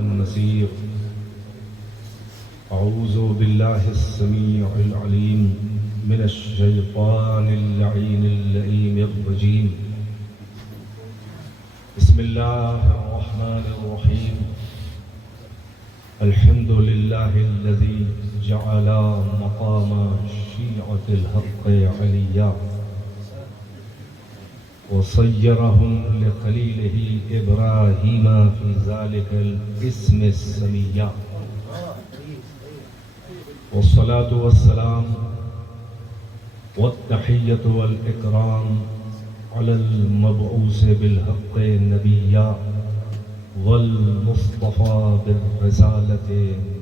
النصير. أعوذ بالله السميع العليم من الشيطان اللعين اللئيم الرجيم. بسم الله الرحمن الرحيم. الحمد لله الذي جعل مقام شيعة الحق عليا وصيرهم لخليله إبراهيم في ذلك الاسم السمي. والصلاة والسلام والتحية والإكرام على المبعوث بالحق نبيا والمصطفى بالرسالة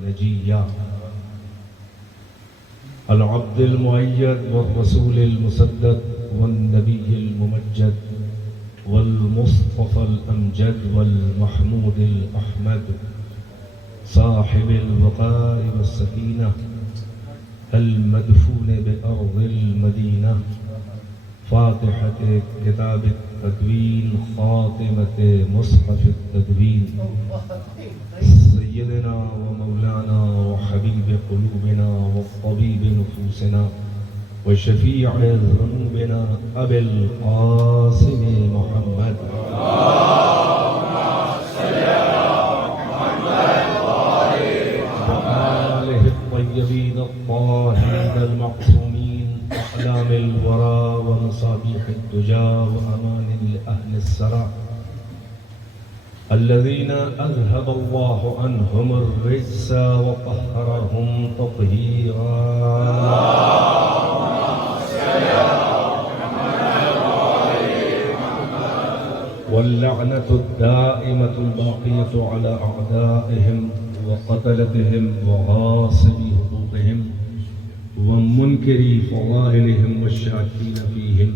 نجيا، العبد المؤيد والرسول المسدد والنبي الممجد والمصطفى الأمجد والمحمود الأحمد، صاحب الوقار والسكينة، المدفون بأرض المدينة، فاتحة كتاب التدوين، خاتمة مصحف التدوين، سيدنا ومولانا وحبيب قلوبنا وطبيب نفوسنا وشفيع ذنوبنا أبي القاسم محمد. وآله الطيبين الطاهرين المعصومين، أعلام الورى ومصابيح الدجى وأمان لأهل السرى، الذين أذهب الله عنهم الرجس وطهرهم تطهيرا. واللعنة الدائمة الباقية على أعدائهم وقتلتهم وغاصبي حقوقهم ومنكري فضائلهم والشاكين فيهم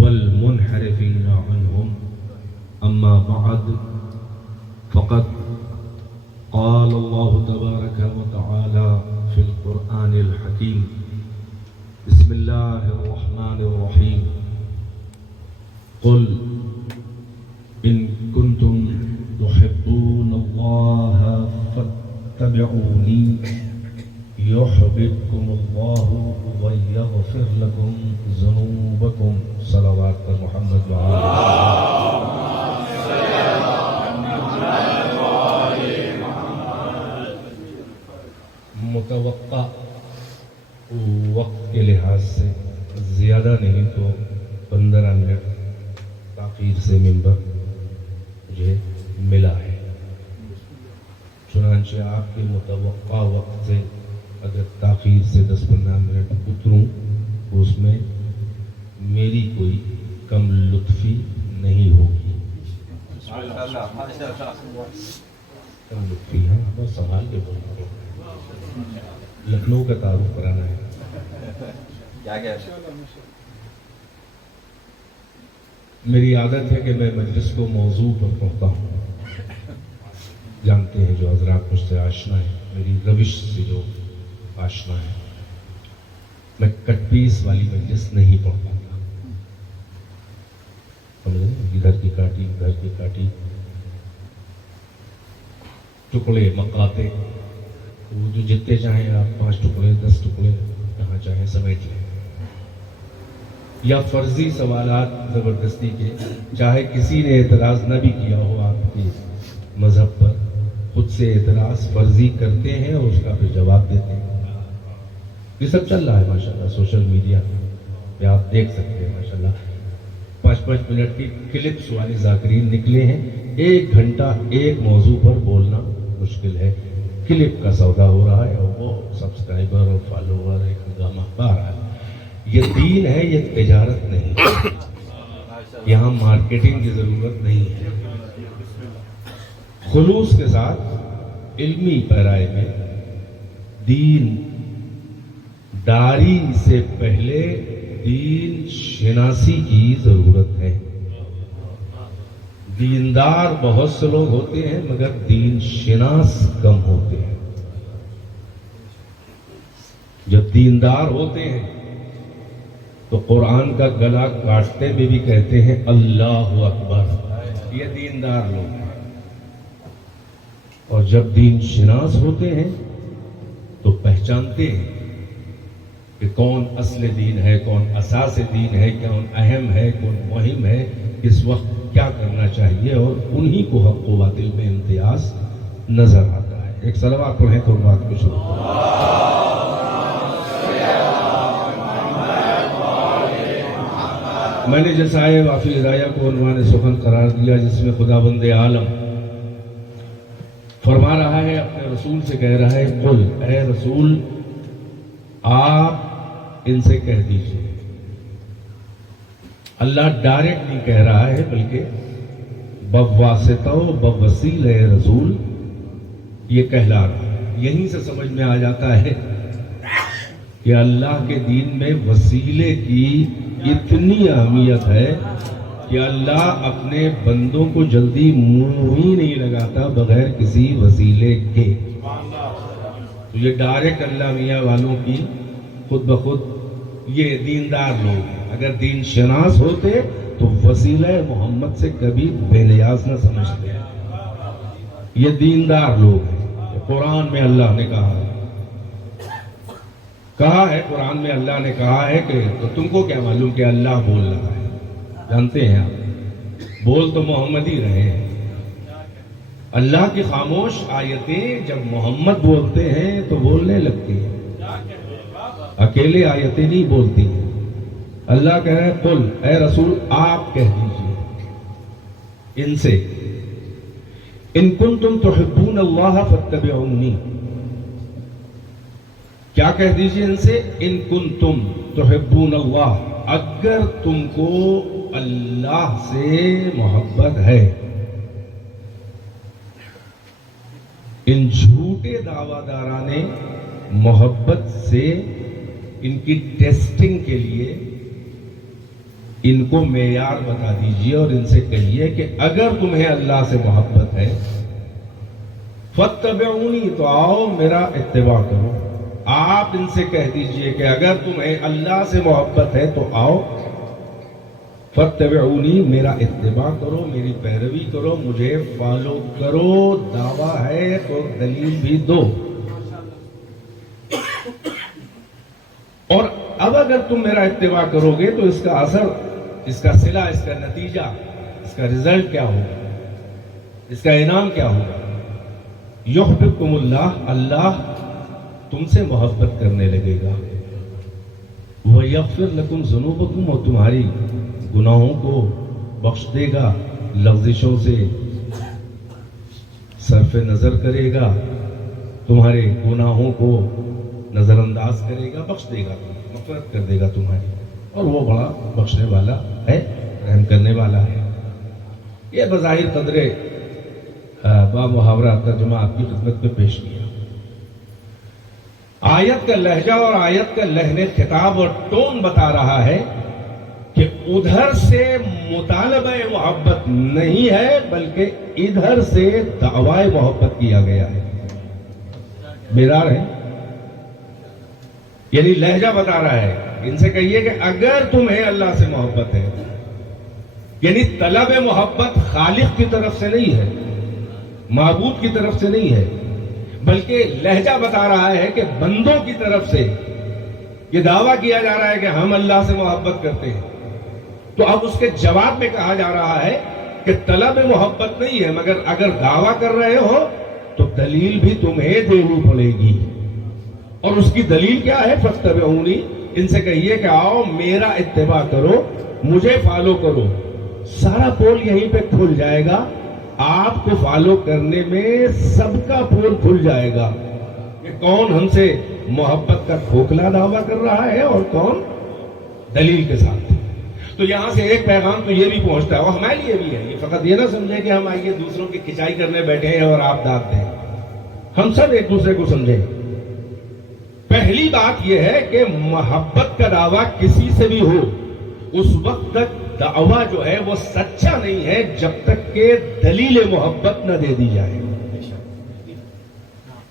والمنحرفين عنهم. أما بعد، فقد قال الله تبارك وتعالى في القرآن الحكيم: بسم الله الرحمن الرحيم. قل إن كنتم تحبون الله فاتبعوني يحببكم الله ويغفر لكم ذنوبكم. صلوات محمد متوقع وقت کے لحاظ سے زیادہ نہیں تو 15 منٹ تاخیر سے ممبر مجھے ملا ہے. چنانچہ آپ کے متوقع وقت سے اگر تاخیر سے 10-15 منٹ اتروں تو اس میں میری کوئی کم لطفی نہیں ہوگی. کم لطفی ہے، بہت سوال کے بولنا ہے. لکھنؤ کا تعارف کرانا ہے. میری عادت ہے کہ میں مجلس کو موضوع پر پڑھتا ہوں. جانتے ہیں جو حضرات مجھ سے آشنا ہے، میری روش سے جو آشنا ہے، میں کٹ پیس والی مجلس نہیں پڑھتا. ادھر کی کاٹی ادھر کی کاٹی، ٹکڑے مقاطع، وہ جو جتنے چاہیں آپ 5 ٹکڑے 10 ٹکڑے کہاں چاہیں سمیٹ لیں. یا فرضی سوالات زبردستی کے، چاہے کسی نے اعتراض نہ بھی کیا ہو آپ کے مذہب پر، خود سے اعتراض فرضی کرتے ہیں اور اس کا پھر جواب دیتے ہیں. یہ سب چل رہا ہے ماشاءاللہ سوشل میڈیا پہ، آپ دیکھ سکتے ہیں ماشاءاللہ 5-5 منٹ کی کلپس والے ذاکرین نکلے ہیں. 1 گھنٹہ ایک موضوع پر بولنا مشکل ہے. کلپ کا سودا ہو رہا ہے اور وہ سبسکرائبر اور فالوور ایک ہنگامہ پا رہا ہے. یہ دین ہے، یہ تجارت نہیں ہے. یہاں مارکیٹنگ کی ضرورت نہیں ہے. خلوص کے ساتھ علمی پیرائے میں دین داری سے پہلے دین شناسی کی ضرورت ہے. دیندار بہت سے لوگ ہوتے ہیں مگر دین شناس کم ہوتے ہیں. جب دیندار ہوتے ہیں تو قرآن کا گلا کاٹتے میں بھی کہتے ہیں اللہ اکبر. یہ دیندار لوگ ہیں. اور جب دین شناس ہوتے ہیں تو پہچانتے ہیں کہ کون اصل دین ہے، کون اساس دین ہے، کون اہم ہے، کون مہم ہے، کس وقت کیا کرنا چاہیے، اور انہی کو حق و باطل میں امتیاز نظر آتا ہے۔ ایک صلوات پڑھیں تو بات کو شروع کریں۔ میں نے جسائے وافی ہدایہ کو عنوان سخن قرار دیا، جس میں خدا بند عالم فرما رہا ہے، اپنے رسول سے کہہ رہا ہے، قل، اے رسول آپ ان سے کہہ دیجئے۔ اللہ ڈائریکٹ نہیں کہہ رہا ہے، بلکہ بواسطہ و بوسیلہ رسول یہ کہلا رہا ہے۔ یہیں سے سمجھ میں آ جاتا ہے کہ اللہ کے دین میں وسیلے کی اتنی اہمیت ہے کہ اللہ اپنے بندوں کو جلدی منہ ہی نہیں لگاتا بغیر کسی وسیلے کے۔ تو یہ ڈائریکٹ اللہ میاں والوں کی خود بخود یہ دیندار لوگ ہیں۔ اگر دین شناس ہوتے تو وسیلہ محمد سے کبھی بے نیاز نہ سمجھتے۔ یہ دیندار لوگ ہیں۔ قرآن میں اللہ نے کہا ہے، قرآن میں اللہ نے کہا ہے کہ تو تم کو کیا معلوم کہ اللہ بول رہا ہے؟ جانتے ہیں آپ، بول تو محمد ہی رہے ہیں۔ اللہ کی خاموش آیتیں جب محمد بولتے ہیں تو بولنے لگتی ہیں، اکیلے آیتیں نہیں بولتی ہیں۔ اللہ کہہ رہے ہیں، قل، اے رسول آپ کہہ دیجئے ان سے، ان کنتم تحبون اللہ فاتبعونی۔ کیا کہہ دیجئے ان سے؟ ان کنتم تحبون اللہ، اگر تم کو اللہ سے محبت ہے۔ ان جھوٹے دعویٰ داران محبت سے ان کی ٹیسٹنگ کے لیے ان کو معیار بتا دیجئے اور ان سے کہیے کہ اگر تمہیں اللہ سے محبت ہے فاتبعونی، تو آؤ میرا اتباع کرو۔ آپ ان سے کہہ دیجئے کہ اگر تمہیں اللہ سے محبت ہے تو آؤ فاتبعونی، میرا اتباع کرو، میری پیروی کرو، مجھے فالو کرو۔ دعویٰ ہے تو دلیل بھی دو۔ اور اب اگر تم میرا اتباع کرو گے تو اس کا اثر، اس کا صلہ، اس کا نتیجہ، اس کا رزلٹ کیا ہوگا، اس کا انعام کیا ہوگا؟ یحببکم اللہ، اللہ تم سے محبت کرنے لگے گا، وَيَغْفِرْ لَكُمْ ذُنُوبَكُمْ، اور تمہاری گناہوں کو بخش دے گا، لغزشوں سے صرف نظر کرے گا، تمہارے گناہوں کو نظر انداز کرے گا، بخش دے گا، مغفرت کر دے گا تمہاری، اور وہ بڑا بخشنے والا ہے، رحم کرنے والا ہے۔ یہ بظاہر قدرے با محاورہ ترجمہ آپ کی خدمت میں پیش کیا۔ آیت کا لہجہ اور آیت کا لحن خطاب اور ٹون بتا رہا ہے کہ ادھر سے مطالبہ محبت نہیں ہے، بلکہ ادھر سے دعوی محبت کیا گیا ہے۔ بیدار ہے؟ یعنی لہجہ بتا رہا ہے، ان سے کہیے کہ اگر تمہیں اللہ سے محبت ہے، یعنی طلب محبت خالق کی طرف سے نہیں ہے، معبود کی طرف سے نہیں ہے، بلکہ لہجہ بتا رہا ہے کہ بندوں کی طرف سے یہ دعویٰ کیا جا رہا ہے کہ ہم اللہ سے محبت کرتے ہیں۔ تو اب اس کے جواب میں کہا جا رہا ہے کہ طلب محبت نہیں ہے، مگر اگر دعویٰ کر رہے ہو تو دلیل بھی تمہیں دینی پڑے گی، اور اس کی دلیل کیا ہے؟ فاتبعونی، ان سے کہیے کہ آؤ میرا اتباع کرو، مجھے فالو کرو۔ سارا پول یہیں پہ کھل جائے گا، آپ کو فالو کرنے میں سب کا پول کھل جائے گا کہ کون ہم سے محبت کا کھوکھلا دعویٰ کر رہا ہے اور کون دلیل کے ساتھ۔ تو یہاں سے ایک پیغام تو یہ بھی پہنچتا ہے، اور ہمارے لیے بھی ہے، یہ فقط یہ نہ سمجھیں کہ ہم آئیے دوسروں کی کھچائی کرنے بیٹھے ہیں اور آپ داد دیں، ہم سب ایک دوسرے کو سمجھیں۔ پہلی بات یہ ہے کہ محبت کا دعویٰ کسی سے بھی ہو، اس وقت تک دعویٰ جو ہے وہ سچا نہیں ہے جب تک کہ دلیل محبت نہ دے دی جائے۔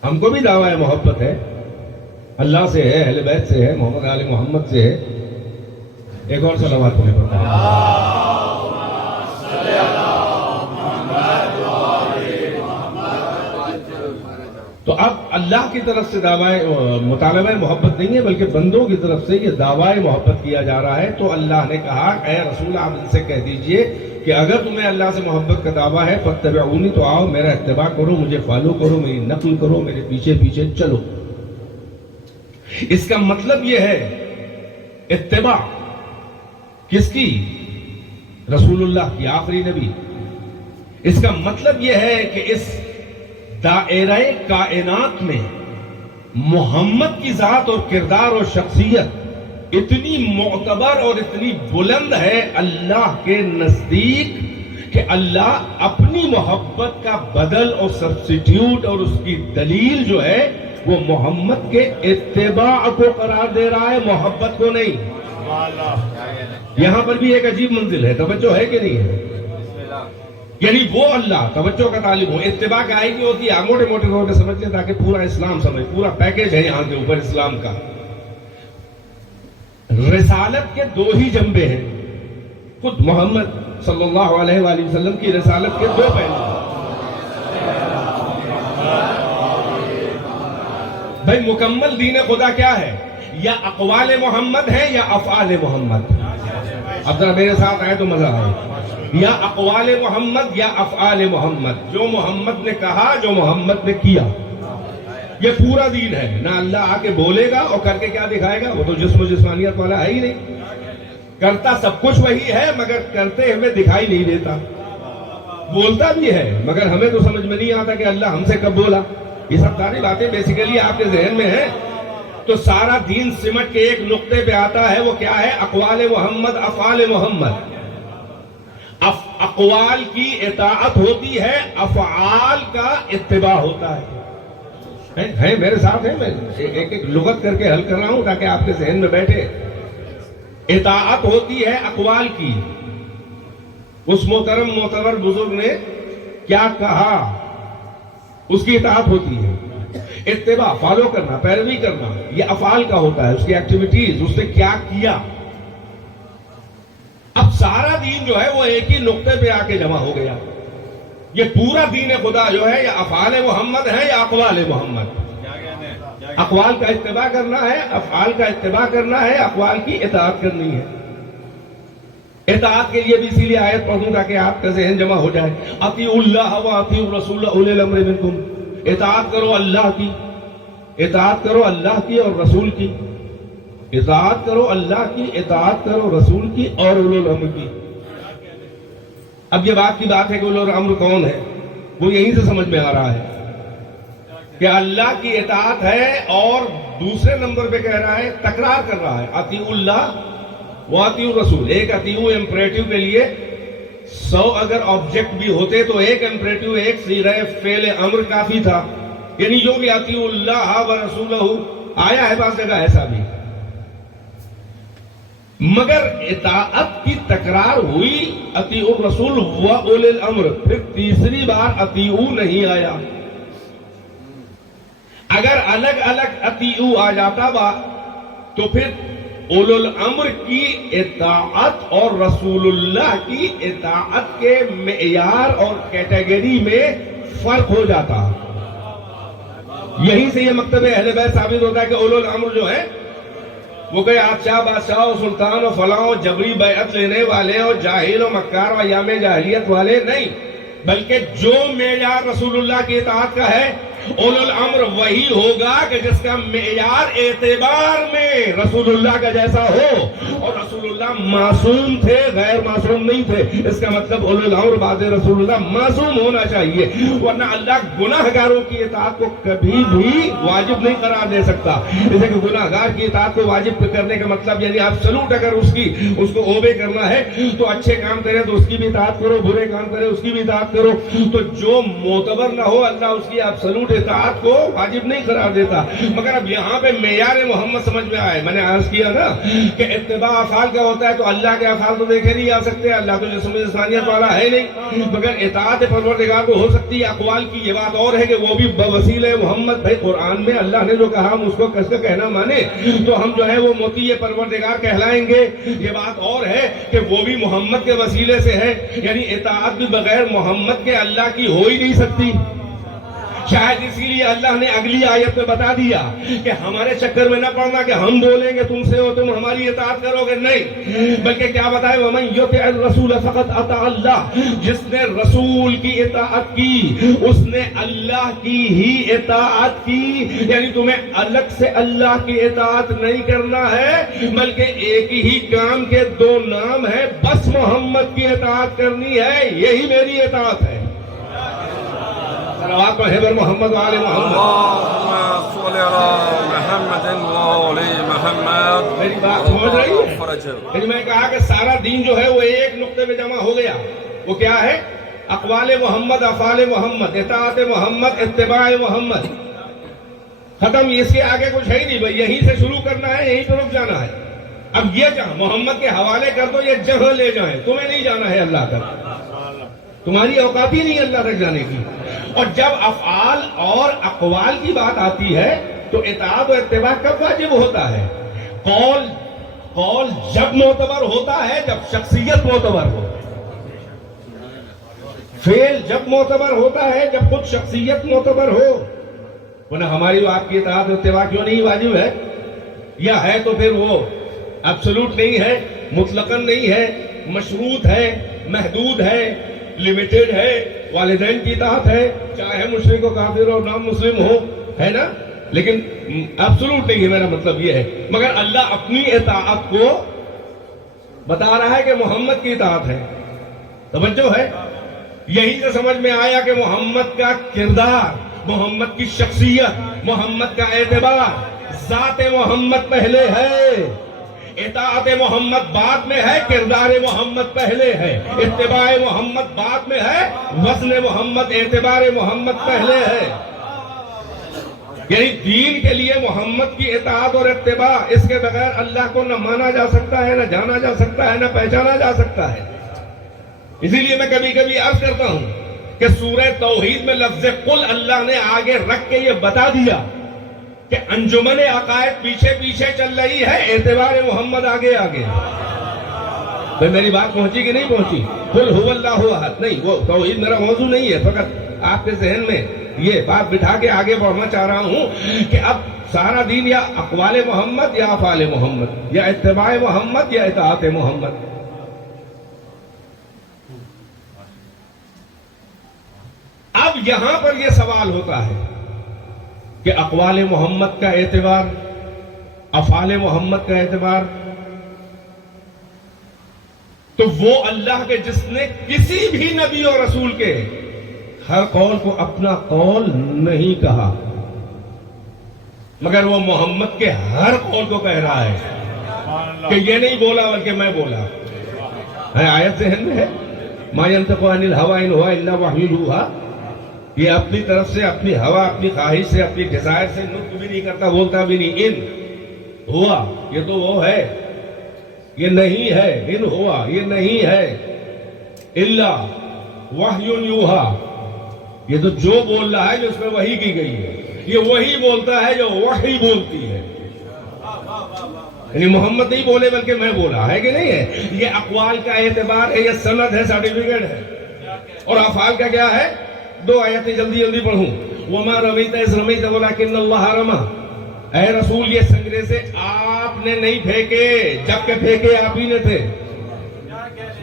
ہم کو بھی دعویٰ محبت ہے، اللہ سے ہے، اہل بیت سے ہے، محمد آل محمد سے ہے۔ ایک اور صلوات پڑھیں تو اب اللہ کی طرف سے دعوی مطالبہ محبت نہیں ہے بلکہ بندوں کی طرف سے یہ دعوی محبت کیا جا رہا ہے. تو اللہ نے کہا اے رسول آپ ان سے کہہ دیجئے کہ اگر تمہیں اللہ سے محبت کا دعویٰ ہے فاتبعونی، تو آؤ میرا اتباع کرو، مجھے فالو کرو، میری نقل کرو، میرے پیچھے پیچھے چلو. اس کا مطلب یہ ہے اتباع کس کی؟ رسول اللہ کی، آخری نبی. اس کا مطلب یہ ہے کہ اس دائرہ کائنات میں محمد کی ذات اور کردار اور شخصیت اتنی معتبر اور اتنی بلند ہے اللہ کے نزدیک کہ اللہ اپنی محبت کا بدل اور سبسٹیوٹ اور اس کی دلیل جو ہے وہ محمد کے اتباع کو قرار دے رہا ہے، محبت کو نہیں. یہاں پر بھی ایک عجیب منزل ہے، توجہ ہے کہ نہیں ہے؟ یعنی وہ اللہ توجہ کا طالب ہو. اتباع کا آئی کی ہوتی ہے موٹے موٹے طور پہ سمجھتے تاکہ پورا اسلام سمجھ، پورا پیکیج ہے یہاں کے اوپر اسلام کا. رسالت کے دو ہی جنبے ہیں. خود محمد صلی اللہ علیہ وآلہ وسلم کی رسالت کے دو پہلو. بھائی مکمل دین خدا کیا ہے؟ یا اقوال محمد ہے یا افعال محمد؟ اب ذرا میرے ساتھ آئے تو مزہ آئے. یا اقوال محمد یا افعال محمد، جو محمد نے کہا، جو محمد نے کیا، یہ پورا دین ہے. نہ اللہ آ کے بولے گا اور کر کے کیا دکھائے گا، وہ تو جسم و جسمانیت والا ہے ہی نہیں. کرتا سب کچھ وہی ہے مگر کرتے ہمیں دکھائی نہیں دیتا. بولتا بھی ہے مگر ہمیں تو سمجھ میں نہیں آتا کہ اللہ ہم سے کب بولا. یہ سب ساری باتیں بیسیکلی آپ کے ذہن میں ہیں. تو سارا دین سمٹ کے ایک نقطے پہ آتا ہے، وہ کیا ہے؟ اقوال محمد، افعال محمد. اقوال کی اطاعت ہوتی ہے، افعال کا اتباع ہوتا ہے. میرے ساتھ ہے، میں ایک ایک لغت کر کے حل کر رہا ہوں تاکہ آپ کے ذہن میں بیٹھے. اطاعت ہوتی ہے اقوال کی. اس محترم معتبر بزرگ نے کیا کہا اس کی اطاعت ہوتی ہے. اتباع فالو کرنا، پیروی کرنا، یہ افعال کا ہوتا ہے، اس کی ایکٹیویٹیز، اس نے کیا کیا. اب سارا دین جو ہے وہ ایک ہی نقطے پہ آ کے جمع ہو گیا. یہ پورا دین خدا جو ہے یا افعال محمد ہے یا اقوال محمد. اقوال کا اتباع کرنا ہے، افعال کا اتباع کرنا ہے، اقوال کی اطاعت کرنی ہے. اطاعت کے لیے بھی اسی لیے آیت پڑھوں تاکہ آپ کا ذہن جمع ہو جائے. اطیعوا اللہ واطیعوا الرسول اولی الامر منکم. اطاعت کرو اللہ کی، اطاعت کرو اللہ کی اور رسول کی. اطاعت کرو اللہ کی، اطاعت کرو رسول کی اور اولو الامر کی. اب یہ بات کی بات ہے کہ اولو الامر کون ہے، وہ یہیں سے سمجھ میں آ رہا ہے کہ اللہ کی اطاعت ہے اور دوسرے نمبر پہ کہہ رہا ہے، تکرار کر رہا ہے اطیعوا اللہ واطیعوا الرسول. ایک اطیعوا امپریٹیو کے لیے 100 اگر آبجیکٹ بھی ہوتے تو ایک امپریٹیو، ایک صیغہ فعل امر کافی تھا. یعنی جو بھی اطیعوا اللہ ورسولہ آیا ہے بعض جگہ ایسا بھی، مگر اطاعت کی تکرار ہوئی اطیعوا الرسول و اولی الامر. پھر تیسری بار اطیعوا نہیں آیا. اگر الگ الگ اطیعوا آ جاتا تو پھر اولو الامر کی اطاعت اور رسول اللہ کی اطاعت کے معیار اور کیٹیگری میں فرق ہو جاتا. یہیں سے یہ مکتب اہل بیت ثابت ہوتا ہے کہ اولو الامر جو ہے وہ کوئی بادشاہ اور سلطان اور فلاں اور جبری بیعت لینے والے اور جاہل و مکار و ایام جاہلیت والے نہیں، بلکہ جو معیار رسول اللہ کی اطاعت کا ہے اولو الامر وہی ہوگا کہ جس کا معیار اعتبار میں رسول اللہ کا جیسا ہو. اور رسول اللہ معصوم تھے، غیر معصوم نہیں تھے. اس کا مطلب اولو الامر بعد رسول اللہ معصوم ہونا چاہیے، ورنہ اللہ گناہ گاروں کی اطاعت کو کبھی بھی واجب نہیں قرار دے سکتا. جیسے کہ گناہ گار کی اطاعت کو واجب کرنے کا مطلب یعنی آپ سلوٹ اگر اس کو اوبے کرنا ہے تو اچھے کام کرے تو اس کی بھی اطاعت کرو، برے کام کرے اس کی بھی اطاعت کرو. تو جو معتبر نہ ہو اللہ اس کی آپ سلوٹ اطاعت کو واجب نہیں قرار دیتا. مگر اب یہاں پہ معیار محمد سمجھ میں آئے. میں نے عرض کیا نا کہ اتباع افعال کا ہوتا ہے تو اللہ کے افعال تو دیکھے نہیں آ سکتے، اللہ تو جسم جسمانیت والا ہے نہیں، مگر اطاعت پروردگار کو ہو سکتی ہے اقوال کی. یہ بات اور ہے کہ وہ بھی بوسیلہ محمد. بھائی قرآن میں اللہ نے جو کہا ہم اس کو کس کا کہنا مانے تو ہم جو ہے وہ موتی پروردگار کہلائیں گے. یہ بات اور ہے کہ وہ بھی محمد کے وسیلے سے ہے، یعنی اطاعت بھی بغیر محمد کے اللہ کی ہو ہی نہیں سکتی. شاید اسی لیے اللہ نے اگلی آیت میں بتا دیا کہ ہمارے چکر میں نہ پڑنا کہ ہم بولیں گے تم سے ہو تم ہماری اطاعت کرو گے، نہیں، بلکہ کیا بتائے وَمَن يُطِعِ الرَّسُولَ فَقَدْ أَطَاعَ اللَّهَ، جس نے رسول کی اطاعت کی اس نے اللہ کی ہی اطاعت کی. یعنی تمہیں الگ سے اللہ کی اطاعت نہیں کرنا ہے بلکہ ایک ہی کام کے دو نام ہے، بس محمد کی اطاعت کرنی ہے، یہی میری اطاعت ہے. صلوات محبر محمد وآل محمد. اللهم صل على محمد وآل محمد. میری بات سمجھ رہی ہے؟ یعنی میں کہا کہ سارا دین جو ہے وہ ایک نقطے پہ جمع ہو گیا. وہ کیا ہے؟ اقوال محمد، افعال محمد، اطاعت محمد، اتباع محمد. ختم، اس کے آگے کچھ ہے ہی نہیں بھائی، یہیں سے شروع کرنا ہے، یہیں پہ رک جانا ہے. اب یہ جہاں محمد کے حوالے کر دو، یہ جہاں لے جائیں، تمہیں نہیں جانا ہے اللہ تک، تمہاری اوقات ہی نہیں اللہ تک جانے کی. اور جب افعال اور اقوال کی بات آتی ہے تو اطاعت و اتباع کب واجب ہوتا ہے؟ قول جب معتبر ہوتا ہے جب شخصیت معتبر ہو، فعل جب معتبر ہوتا ہے جب خود شخصیت معتبر ہو. ورنہ ہماری آپ کی اطاعت و اتباع کیوں نہیں واجب ہے؟ یا ہے تو پھر وہ ایبسولوٹ نہیں ہے، مطلقاً نہیں ہے، مشروط ہے، محدود ہے، لمیٹڈ ہے. والدین کی اطاعت ہے چاہے مشرک و کافر اور نام مسلم ہو، ہے نا، لیکن ایبسولوٹ نہیں ہے. میرا مطلب یہ ہے. مگر اللہ اپنی اطاعت کو بتا رہا ہے کہ محمد کی اطاعت ہے. توجہ ہے؟ یہی سے سمجھ میں آیا کہ محمد کا کردار، محمد کی شخصیت، محمد کا اعتبار، ذات محمد پہلے ہے، اطاعت محمد بعد میں ہے، کردار محمد پہلے ہے، اتباع محمد بعد میں ہے، وزن محمد، اعتبار محمد پہلے ہے. یعنی دین کے لیے محمد کی اطاعت اور اتباع، اس کے بغیر اللہ کو نہ مانا جا سکتا ہے، نہ جانا جا سکتا ہے، نہ پہچانا جا سکتا ہے. اسی لیے میں کبھی کبھی عرض کرتا ہوں کہ سورہ توحید میں لفظ قل اللہ نے آگے رکھ کے یہ بتا دیا کہ انجمن عقائد پیچھے پیچھے چل رہی ہے، اعتبار محمد آگے آگے. میری بات پہنچی کہ نہیں پہنچی؟ قل هو اللہ احد نہیں، وہ توحید میرا موضوع نہیں ہے، فقط آپ کے ذہن میں یہ بات بٹھا کے آگے بڑھنا چاہ رہا ہوں کہ اب سارا دین یا اقوال محمد یا افعال محمد، یا اتباع محمد یا اطاعت محمد. اب یہاں پر یہ سوال ہوتا ہے کہ اقوال محمد کا اعتبار، افعال محمد کا اعتبار، تو وہ اللہ کے جس نے کسی بھی نبی اور رسول کے ہر قول کو اپنا قول نہیں کہا، مگر وہ محمد کے ہر قول کو کہہ رہا ہے کہ یہ نہیں بولا بلکہ میں بولا. آیت ذہن میں ہے، ما ينطق عن الهوى ان هو الا وحی یوحی. یہ اپنی طرف سے، اپنی ہوا، اپنی خواہش سے، اپنی ڈیزائر سے نطق بھی نہیں کرتا، بولتا بھی نہیں. ان ہوا یہ تو وہ ہے، یہ نہیں ہے. ان ہوا یہ نہیں ہے، الا وحی یوحی یہ تو جو بول رہا ہے جو اس میں وحی کی گئی ہے، یہ وہی بولتا ہے جو وحی بولتی ہے. یعنی محمد نہیں بولے بلکہ میں بولا، ہے کہ نہیں ہے؟ یہ اقوال کا اعتبار ہے، یہ سند ہے، سرٹیفکیٹ ہے. اور افعال کا کیا ہے؟ دو آیتیں جلدی جلدی پڑھوں. وما رمیت اذ رمیت ولکن اللہ رمی. اے رسول یہ سنگریزے آپ نے نہیں پھینکے جبکہ پھینکے آپ ہی نے تھے.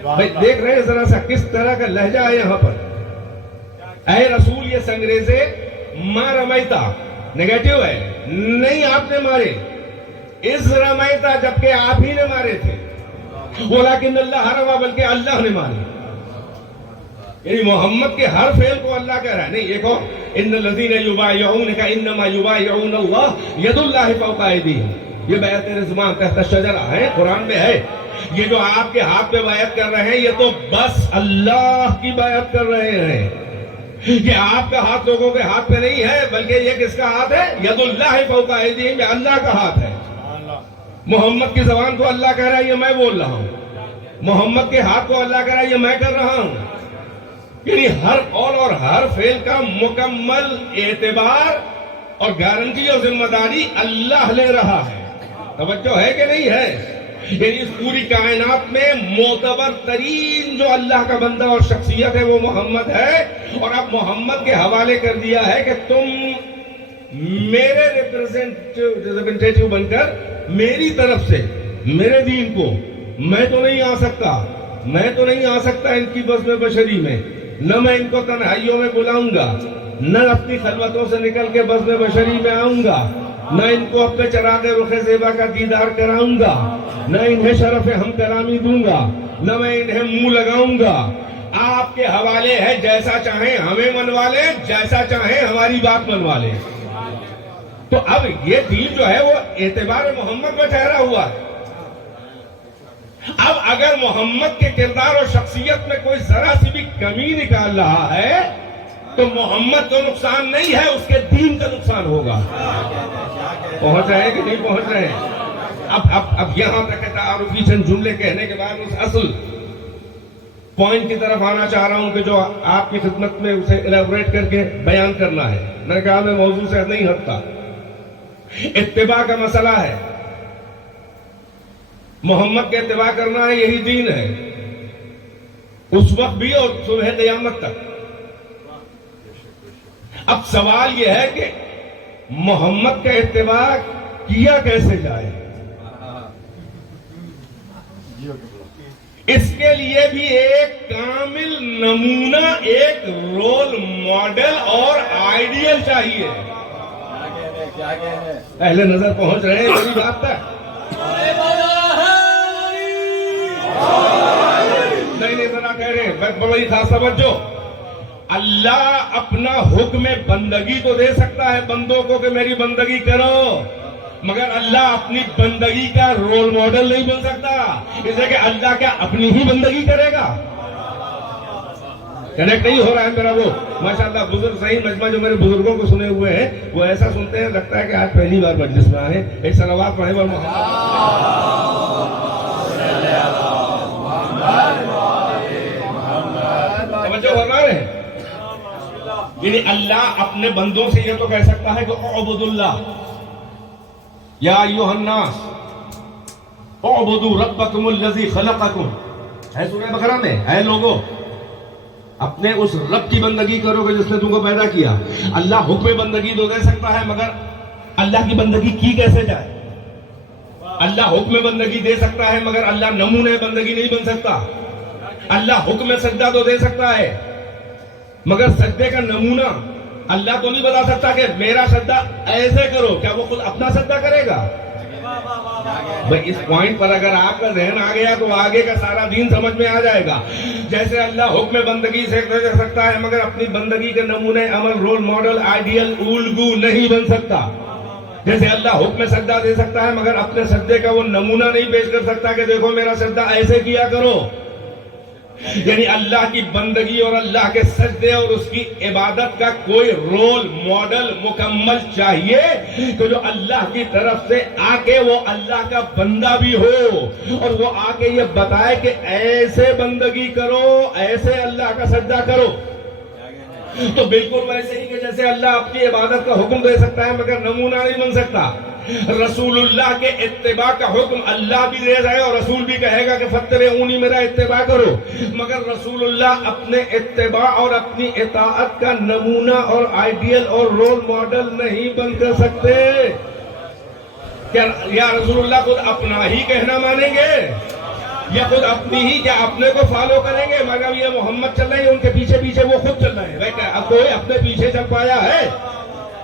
بھائی دیکھ رہے ہیں ذرا سا کس طرح کا لہجہ ہے یہاں پر. اے رسول یہ سنگریزے ما رمیتا نیگیٹو ہے، نہیں آپ نے مارے. اذ رمیتا جبکہ آپ ہی نے مارے تھے. ولکن اللہ رمی بلکہ اللہ نے مارے. یعنی محمد کے ہر فعل کو اللہ کہہ رہا ہے. نہیں ایک اور ان الذین یبایعونک انما یبایعون اللہ ید اللہ فوق ایدیہم. یہ بیعت رضوان تحت الشجرہ ہے، قرآن میں ہے. یہ جو آپ کے ہاتھ پہ بیعت کر رہے ہیں یہ تو بس اللہ کی بیعت کر رہے ہیں. یہ آپ کا ہاتھ لوگوں کے ہاتھ پہ نہیں ہے بلکہ یہ کس کا ہاتھ ہے؟ ید اللہ فوق ایدیہم، یہ اللہ کا ہاتھ ہے. محمد کی زبان کو اللہ کہہ رہا ہے یہ میں بول رہا ہوں، محمد کے ہاتھ کو اللہ کہہ رہا ہے یہ میں کر رہا ہوں. یعنی ہر قول اور ہر فعل کا مکمل اعتبار اور گارنٹی اور ذمہ داری اللہ لے رہا ہے. توجہ ہے کہ نہیں ہے؟ یعنی اس پوری کائنات میں معتبر ترین جو اللہ کا بندہ اور شخصیت ہے وہ محمد ہے، اور اب محمد کے حوالے کر دیا ہے کہ تم میرے ریپرزینٹیٹیو بن کر میری طرف سے میرے دین کو، میں تو نہیں آ سکتا ان کی بزم بشری میں، نہ میں ان کو تنہائیوں میں بلاؤں گا، نہ اپنی خلوتوں سے نکل کے بزم بشری میں آؤں گا، نہ ان کو اپنے چراغ رخ زیبا کا دیدار کراؤں گا، نہ انہیں شرف ہم کلامی دوں گا، نہ میں انہیں منہ لگاؤں گا۔ آپ کے حوالے ہے، جیسا چاہیں ہمیں منوا لیں، جیسا چاہیں ہماری بات منوا لیں۔ تو اب یہ دین جو ہے وہ اعتبار محمد میں ٹھہرا ہوا ہے۔ اب اگر محمد کے کردار اور شخصیت میں کوئی ذرا سی بھی کمی نکال رہا ہے تو محمد کو نقصان نہیں ہے، اس کے دین کا نقصان ہوگا۔ پہنچ رہے ہیں کہ نہیں پہنچ رہے ہیں؟ اب یہاں تک تعارفی چند جملے کہنے کے بعد اس اصل پوائنٹ کی طرف آنا چاہ رہا ہوں کہ جو آپ کی خدمت میں اسے الیبوریٹ کر کے بیان کرنا ہے۔ میرے خیال میں موضوع سے نہیں ہٹتا، اتباع کا مسئلہ ہے۔ محمد کے اتباع کرنا ہے، یہی دین ہے، اس وقت بھی اور صبح قیامت تک۔ اب سوال یہ ہے کہ محمد کا اتباع کیا کیسے جائے؟ اس کے لیے بھی ایک کامل نمونہ، ایک رول ماڈل اور آئیڈیل چاہیے۔ اہل نظر پہنچ رہے ہیں میری بات تک؟ نہیں ذرا کہہ رہے ہیں، بڑی خاص توجہ۔ اللہ اپنا حکم بندگی تو دے سکتا ہے بندوں کو کہ میری بندگی کرو، مگر اللہ اپنی بندگی کا رول ماڈل نہیں بن سکتا، اس لیے کہ اللہ کیا اپنی ہی بندگی کرے گا؟ کنیکٹ نہیں ہو رہا ہے میرا وہ ماشاءاللہ بزرگ صحیح مجمع جو میرے بزرگوں کو سنے ہوئے ہیں وہ ایسا سنتے ہیں لگتا ہے کہ آج پہلی بار مجلس میں آئے۔ ایک صلوات پڑھیں اور توجہ فرما رہے ہیں۔ یعنی اللہ اپنے بندوں سے یہ تو کہہ سکتا ہے کہ اعبدوا اللہ یا ایھا الناس اعبدوا ربکم الذی خلقکم، ہے سورہ بقرہ میں، اے لوگوں اپنے اس رب کی بندگی کرو گے جس نے تم کو پیدا کیا۔ اللہ حکم بندگی تو دے سکتا ہے مگر اللہ کی بندگی کی کیسے جائے؟ اللہ حکم بندگی دے سکتا ہے مگر اللہ نمونہ بندگی نہیں بن سکتا۔ اللہ حکم سجدہ تو دے سکتا ہے مگر سجدے کا نمونہ اللہ تو نہیں بتا سکتا کہ میرا سجدہ ایسے کرو، کیا وہ خود اپنا سجدہ کرے گا؟ بھئی اس پوائنٹ پر اگر آپ کا ذہن آ گیا تو آگے کا سارا دین سمجھ میں آ جائے گا۔ جیسے اللہ حکم بندگی سے دے سکتا ہے مگر اپنی بندگی کے نمونے عمل رول ماڈل آئیڈیل الگو نہیں بن سکتا۔ جیسے اللہ حکم سجدہ دے سکتا ہے مگر اپنے سجدے کا وہ نمونہ نہیں پیش کر سکتا کہ دیکھو میرا سجدہ ایسے کیا کرو۔ یعنی اللہ کی بندگی اور اللہ کے سجدے اور اس کی عبادت کا کوئی رول ماڈل مکمل چاہیے کہ جو اللہ کی طرف سے آ کے وہ اللہ کا بندہ بھی ہو اور وہ آ کے یہ بتائے کہ ایسے بندگی کرو، ایسے اللہ کا سجدہ کرو۔ تو بالکل ویسے ہی کہ جیسے اللہ اپنی عبادت کا حکم دے سکتا ہے مگر نمونہ نہیں بن سکتا، رسول اللہ کے اتباع کا حکم اللہ بھی دے رہے اور رسول بھی کہے گا کہ فاتبعونی، میرا اتباع کرو، مگر رسول اللہ اپنے اتباع اور اپنی اطاعت کا نمونہ اور آئیڈیل اور رول ماڈل نہیں بن کر سکتے۔ کیا یا رسول اللہ خود اپنا ہی کہنا مانیں گے یا خود اپنی ہی کیا اپنے کو فالو کریں گے؟ مگر یہ محمد چل رہے ہیں ان کے پیچھے پیچھے وہ خود چل رہے ہیں۔ اب کوئی اپنے پیچھے چل پایا ہے؟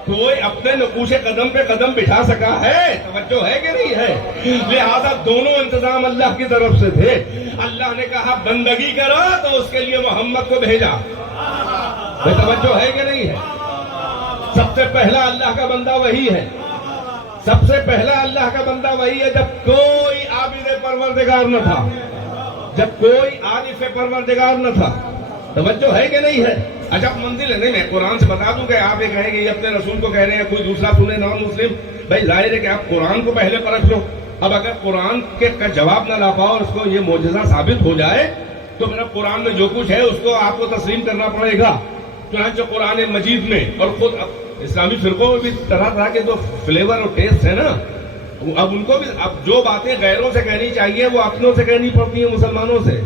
کوئی اپنے نقوش قدم پہ قدم بٹھا سکا ہے؟ توجہ ہے کہ نہیں ہے؟ لہذا دونوں انتظام اللہ کی طرف سے تھے۔ اللہ نے کہا بندگی کرو تو اس کے لیے محمد کو بھیجا۔ توجہ ہے کہ نہیں ہے؟ سب سے پہلا اللہ کا بندہ وہی ہے، سب سے پہلا اللہ کا بندہ وہی ہے جب کوئی عابد پروردگار نہ تھا، جب کوئی عارف پروردگار نہ تھا۔ توجہ ہے کہ نہیں ہے؟ عجب منزل ہے۔ نہیں میں قرآن سے بتا دوں کہ آپ یہ کہیں گے یہ اپنے رسول کو کہہ رہے ہیں، کوئی دوسرا سنے نان مسلم، بھائی ظاہر ہے کہ آپ قرآن کو پہلے پرکھ لو۔ اب اگر قرآن کا جواب نہ لا پاؤ اور اس کو یہ معجزہ ثابت ہو جائے تو میرا قرآن میں جو کچھ ہے اس کو آپ کو تسلیم کرنا پڑے گا۔ چنانچہ قرآن مجید میں اور خود اسلامی فرقوں میں بھی طرح طرح کے جو فلیور اور ٹیسٹ ہے نا، اب ان کو بھی اب جو باتیں غیروں سے کہنی چاہیے وہ اپنوں سے کہنی پڑتی ہیں، مسلمانوں سے.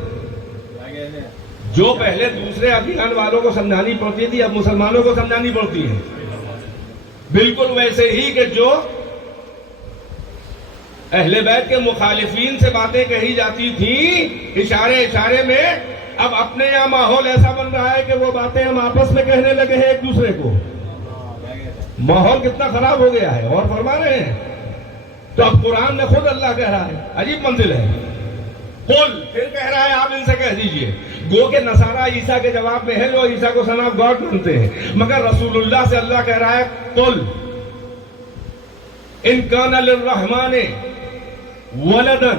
جو پہلے دوسرے ادیان والوں کو سمجھانی پڑتی تھی اب مسلمانوں کو سمجھانی پڑتی ہے. بالکل ویسے ہی کہ جو اہل بیت کے مخالفین سے باتیں کہی جاتی تھیں اشارے اشارے میں، اب اپنے یہاں ماحول ایسا بن رہا ہے کہ وہ باتیں ہم آپس میں کہنے لگے ہیں ایک دوسرے کو. ماحول کتنا خراب ہو گیا ہے. اور فرما رہے ہیں تو اب قرآن میں خود اللہ کہہ رہا ہے، عجیب منزل ہے. قل، پھر کہہ رہا ہے آپ ان سے کہہ دیجئے. گو کہ نصارہ عیسیٰ کے جواب میں ہے جو عیسیٰ کو سن آف گاڈ مانتے ہیں، مگر رسول اللہ سے اللہ کہہ رہا ہے قل ان کان للرحمن ولدا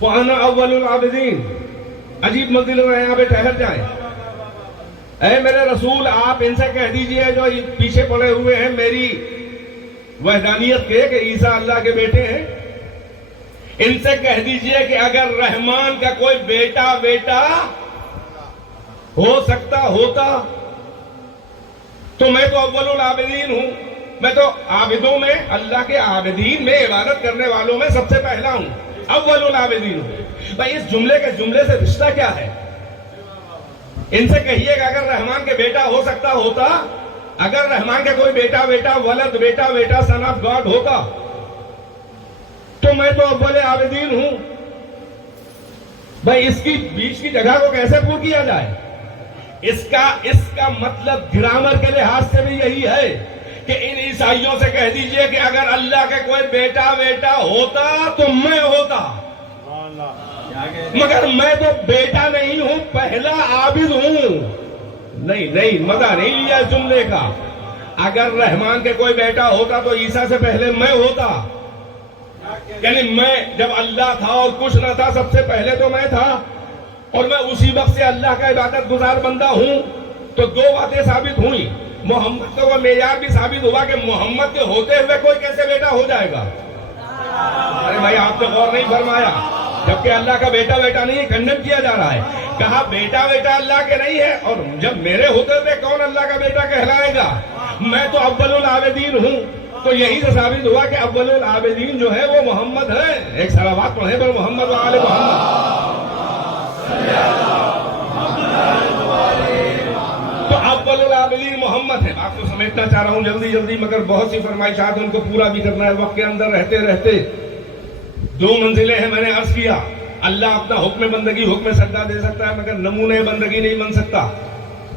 فانا اول العابدین. عجیب منزل ہے، یہاں پہ ٹھہر جائیں. اے میرے رسول آپ ان سے کہہ دیجئے جو پیچھے پڑے ہوئے ہیں میری وحدانیت کے کہ عیسیٰ اللہ کے بیٹے ہیں، ان سے کہہ دیجئے کہ اگر رحمان کا کوئی بیٹا ہو سکتا ہوتا تو میں تو اول العابدین ہوں. میں تو عابدوں میں، اللہ کے عابدین میں، عبادت کرنے والوں میں سب سے پہلا ہوں، اول العابدین ہوں. بھائی اس جملے سے رشتہ کیا ہے؟ ان سے کہیے کہ اگر رحمان کے بیٹا ہو سکتا ہوتا، اگر رحمان کے کوئی بیٹا ولد بیٹا سن آف گاڈ ہوتا تو میں تو اول عابدین ہوں. بھائی اس کی بیچ کی جگہ کو کیسے پور کیا جائے؟ اس کا مطلب گرامر کے لحاظ سے بھی یہی ہے کہ ان عیسائیوں سے کہہ دیجئے کہ اگر اللہ کے کوئی بیٹا ہوتا تو میں ہوتا، مگر میں تو بیٹا نہیں ہوں، پہلا عابد ہوں. نہیں مزہ نہیں لیا اس جملے کا. اگر رحمان کے کوئی بیٹا ہوتا تو عیسیٰ سے پہلے میں ہوتا. یعنی میں جب اللہ تھا اور کچھ نہ تھا سب سے پہلے تو میں تھا، اور میں اسی وقت سے اللہ کا عبادت گزار بندہ ہوں. تو دو باتیں ثابت ہوئی. محمد کا وہ معیار بھی ثابت ہوا کہ محمد کے ہوتے ہوئے کوئی کیسے بیٹا ہو جائے گا. ارے بھائی آپ نے غور نہیں فرمایا. جبکہ اللہ کا بیٹا نہیں کنڈم کیا جا رہا ہے. کہا بیٹا اللہ کے نہیں ہے، اور جب میرے ہوتے ہوئے کون اللہ کا بیٹا کہلائے گا؟ میں تو اول العابدین ہوں. تو یہی سے ثابت ہوا کہ اول العابدین جو ہے وہ محمد ہے. ایک صلوات پڑھیں پر محمد و آل محمد. تو اول العابدین محمد ہے. آپ کو سمیٹنا چاہ رہا ہوں جلدی مگر بہت سی فرمائشات ان کو پورا بھی کرنا ہے وقت کے اندر رہتے. دو منزلیں ہیں میں نے عرض کیا. اللہ اپنا حکم بندگی حکم سجدہ دے سکتا ہے مگر نمونے بندگی نہیں بن سکتا.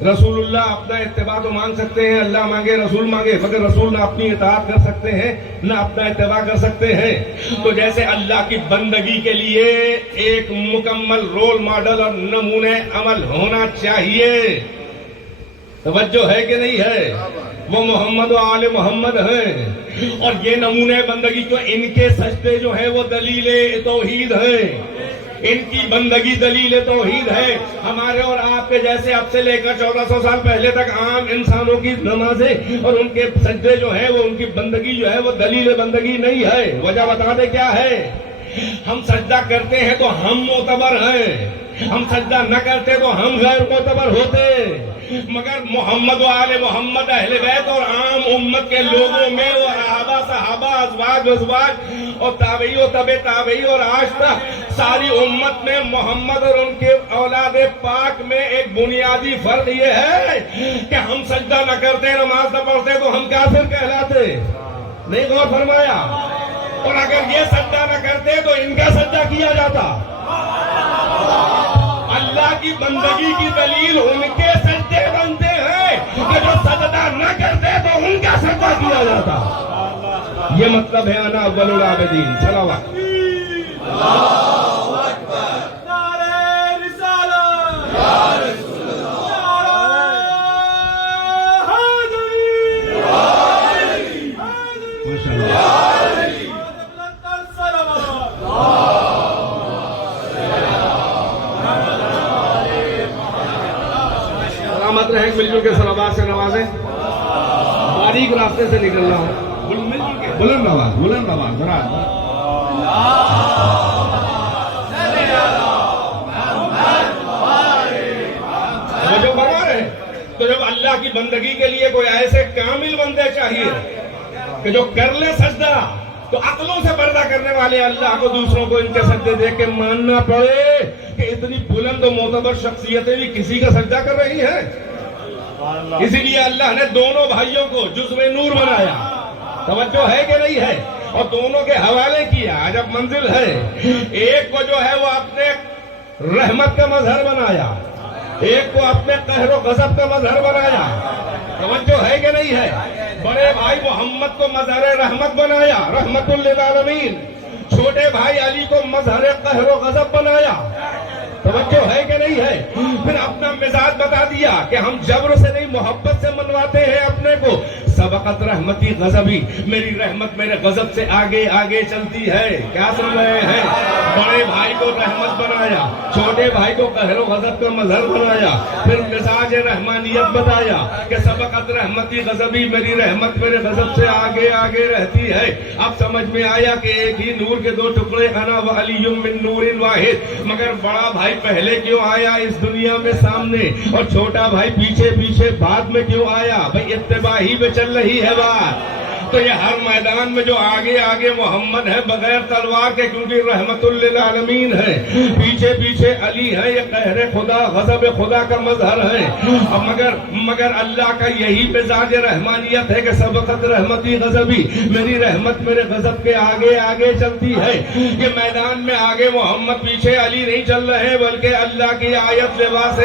رسول اللہ اپنا اتباع تو مانگ سکتے ہیں، اللہ مانگے رسول مانگے، مگر رسول نہ اپنی اطاعت کر سکتے ہیں نہ اپنا اتباع کر سکتے ہیں. تو جیسے اللہ کی بندگی کے لیے ایک مکمل رول ماڈل اور نمونے عمل ہونا چاہیے. توجہ ہے کہ نہیں ہے؟ وہ محمد و آل محمد ہیں. اور یہ نمونے بندگی تو ان کے سجدے جو ہیں وہ دلیل توحید ہیں. ان کی بندگی دلیل توحید ہے. ہمارے اور آپ کے جیسے اب سے لے کر 1400 سال پہلے تک عام انسانوں کی نمازیں اور ان کے سجدے جو ہیں وہ ان کی بندگی جو ہے وہ دلیل بندگی نہیں ہے. وجہ بتا دے کیا ہے؟ ہم سجدہ کرتے ہیں تو ہم معتبر ہیں، ہم سجدہ نہ کرتے تو ہم غیر معتبر ہوتے. مگر محمد و آل محمد اہل بیت اور عام امت کے لوگوں میں اور صحابہ ازواج اور تابعی و تبع تابعی اور آج تک ساری امت میں محمد اور ان کے اولاد پاک میں ایک بنیادی فرق یہ ہے کہ ہم سجدہ نہ کرتے، نماز نہ پڑھتے تو ہم کافر کہلاتے. نہیں غور فرمایا؟ اور اگر یہ سجدہ نہ کرتے تو ان کا سجدہ کیا جاتا. اللہ کی بندگی کی دلیل ان کے سجدے بنتے ہیں کہ جو سجدہ نہ کرتے تو ان کا سجدہ کیا جاتا. یہ مطلب ہے انا اول العابدین. صلوات. اللہ اکبر. نعرہ رسالت. یا رسول اللہ. نعرہ حیدری. ماشاءاللہ. سلامت رہیں، مل جل کے صلوات سے نوازیں. باریک راستے سے نکلنا ہو، مل جل کے بلند آواز ذرا. جو بنا رہے تو جب اللہ کی بندگی کے لیے کوئی ایسے کامل بندے چاہیے کہ جو کر لے سجدہ تو عقلوں سے پردہ کرنے والے اللہ کو دوسروں کو ان کے سجدے دیکھ کے ماننا پڑے کہ اتنی بلند و معتبر شخصیتیں بھی کسی کا سجدہ کر رہی ہیں. اسی لیے اللہ نے دونوں بھائیوں کو جزو نور بنایا. توجہ ہے کہ نہیں ہے؟ اور دونوں کے حوالے کیا. عجب منزل ہے. ایک کو جو ہے وہ اپنے رحمت کا مظہر بنایا, ایک کو اپنے قہر و غضب کا مظہر بنایا. توجہ ہے کہ نہیں ہے؟ بڑے بھائی محمد کو مظہر رحمت بنایا, رحمت للعالمین. چھوٹے بھائی علی کو مظہر قہر و غضب بنایا. توجہ ہے کہ نہیں ہے؟ پھر اپنا مزاج بتا دیا کہ ہم جبر سے نہیں محبت سے منواتے ہیں اپنے کو. سبقت رحمتی غضبی, میری رحمت میرے غضب سے آگے آگے چلتی ہے. کیا سن رہے ہیں؟ بڑے بھائی کو رحمت بنایا, چھوٹے بھائی کو قہر و غضب کا مظہر بنایا. پھر مزاج رحمانیت بتایا کہ سبقت رحمتی غضبی, میری رحمت میرے غضب سے آگے آگے رہتی ہے. اب سمجھ میں آیا کہ ایک ہی نور کے دو ٹکڑے, انا وعلی من نور واحد. مگر بڑا بھائی پہلے کیوں آیا اس دنیا میں سامنے, اور چھوٹا بھائی پیچھے پیچھے بعد میں کیوں آیا؟ بھئی اتباع ہی میں چل رہی ہے بات. تو یہ ہر میدان میں جو آگے آگے محمد ہے بغیر تلوار کے, کیونکہ رحمت للعالمین ہے. پیچھے پیچھے علی ہے, یہ قہر خدا غضب خدا کا مظہر ہے. مگر اللہ کا یہی مزاج رحمانیت ہے کہ سبقت رحمتی غضبی, میری رحمت میرے غضب کے آگے آگے چلتی ہے. یہ میدان میں آگے محمد, پیچھے علی نہیں چل رہے, بلکہ اللہ کی آیت لباس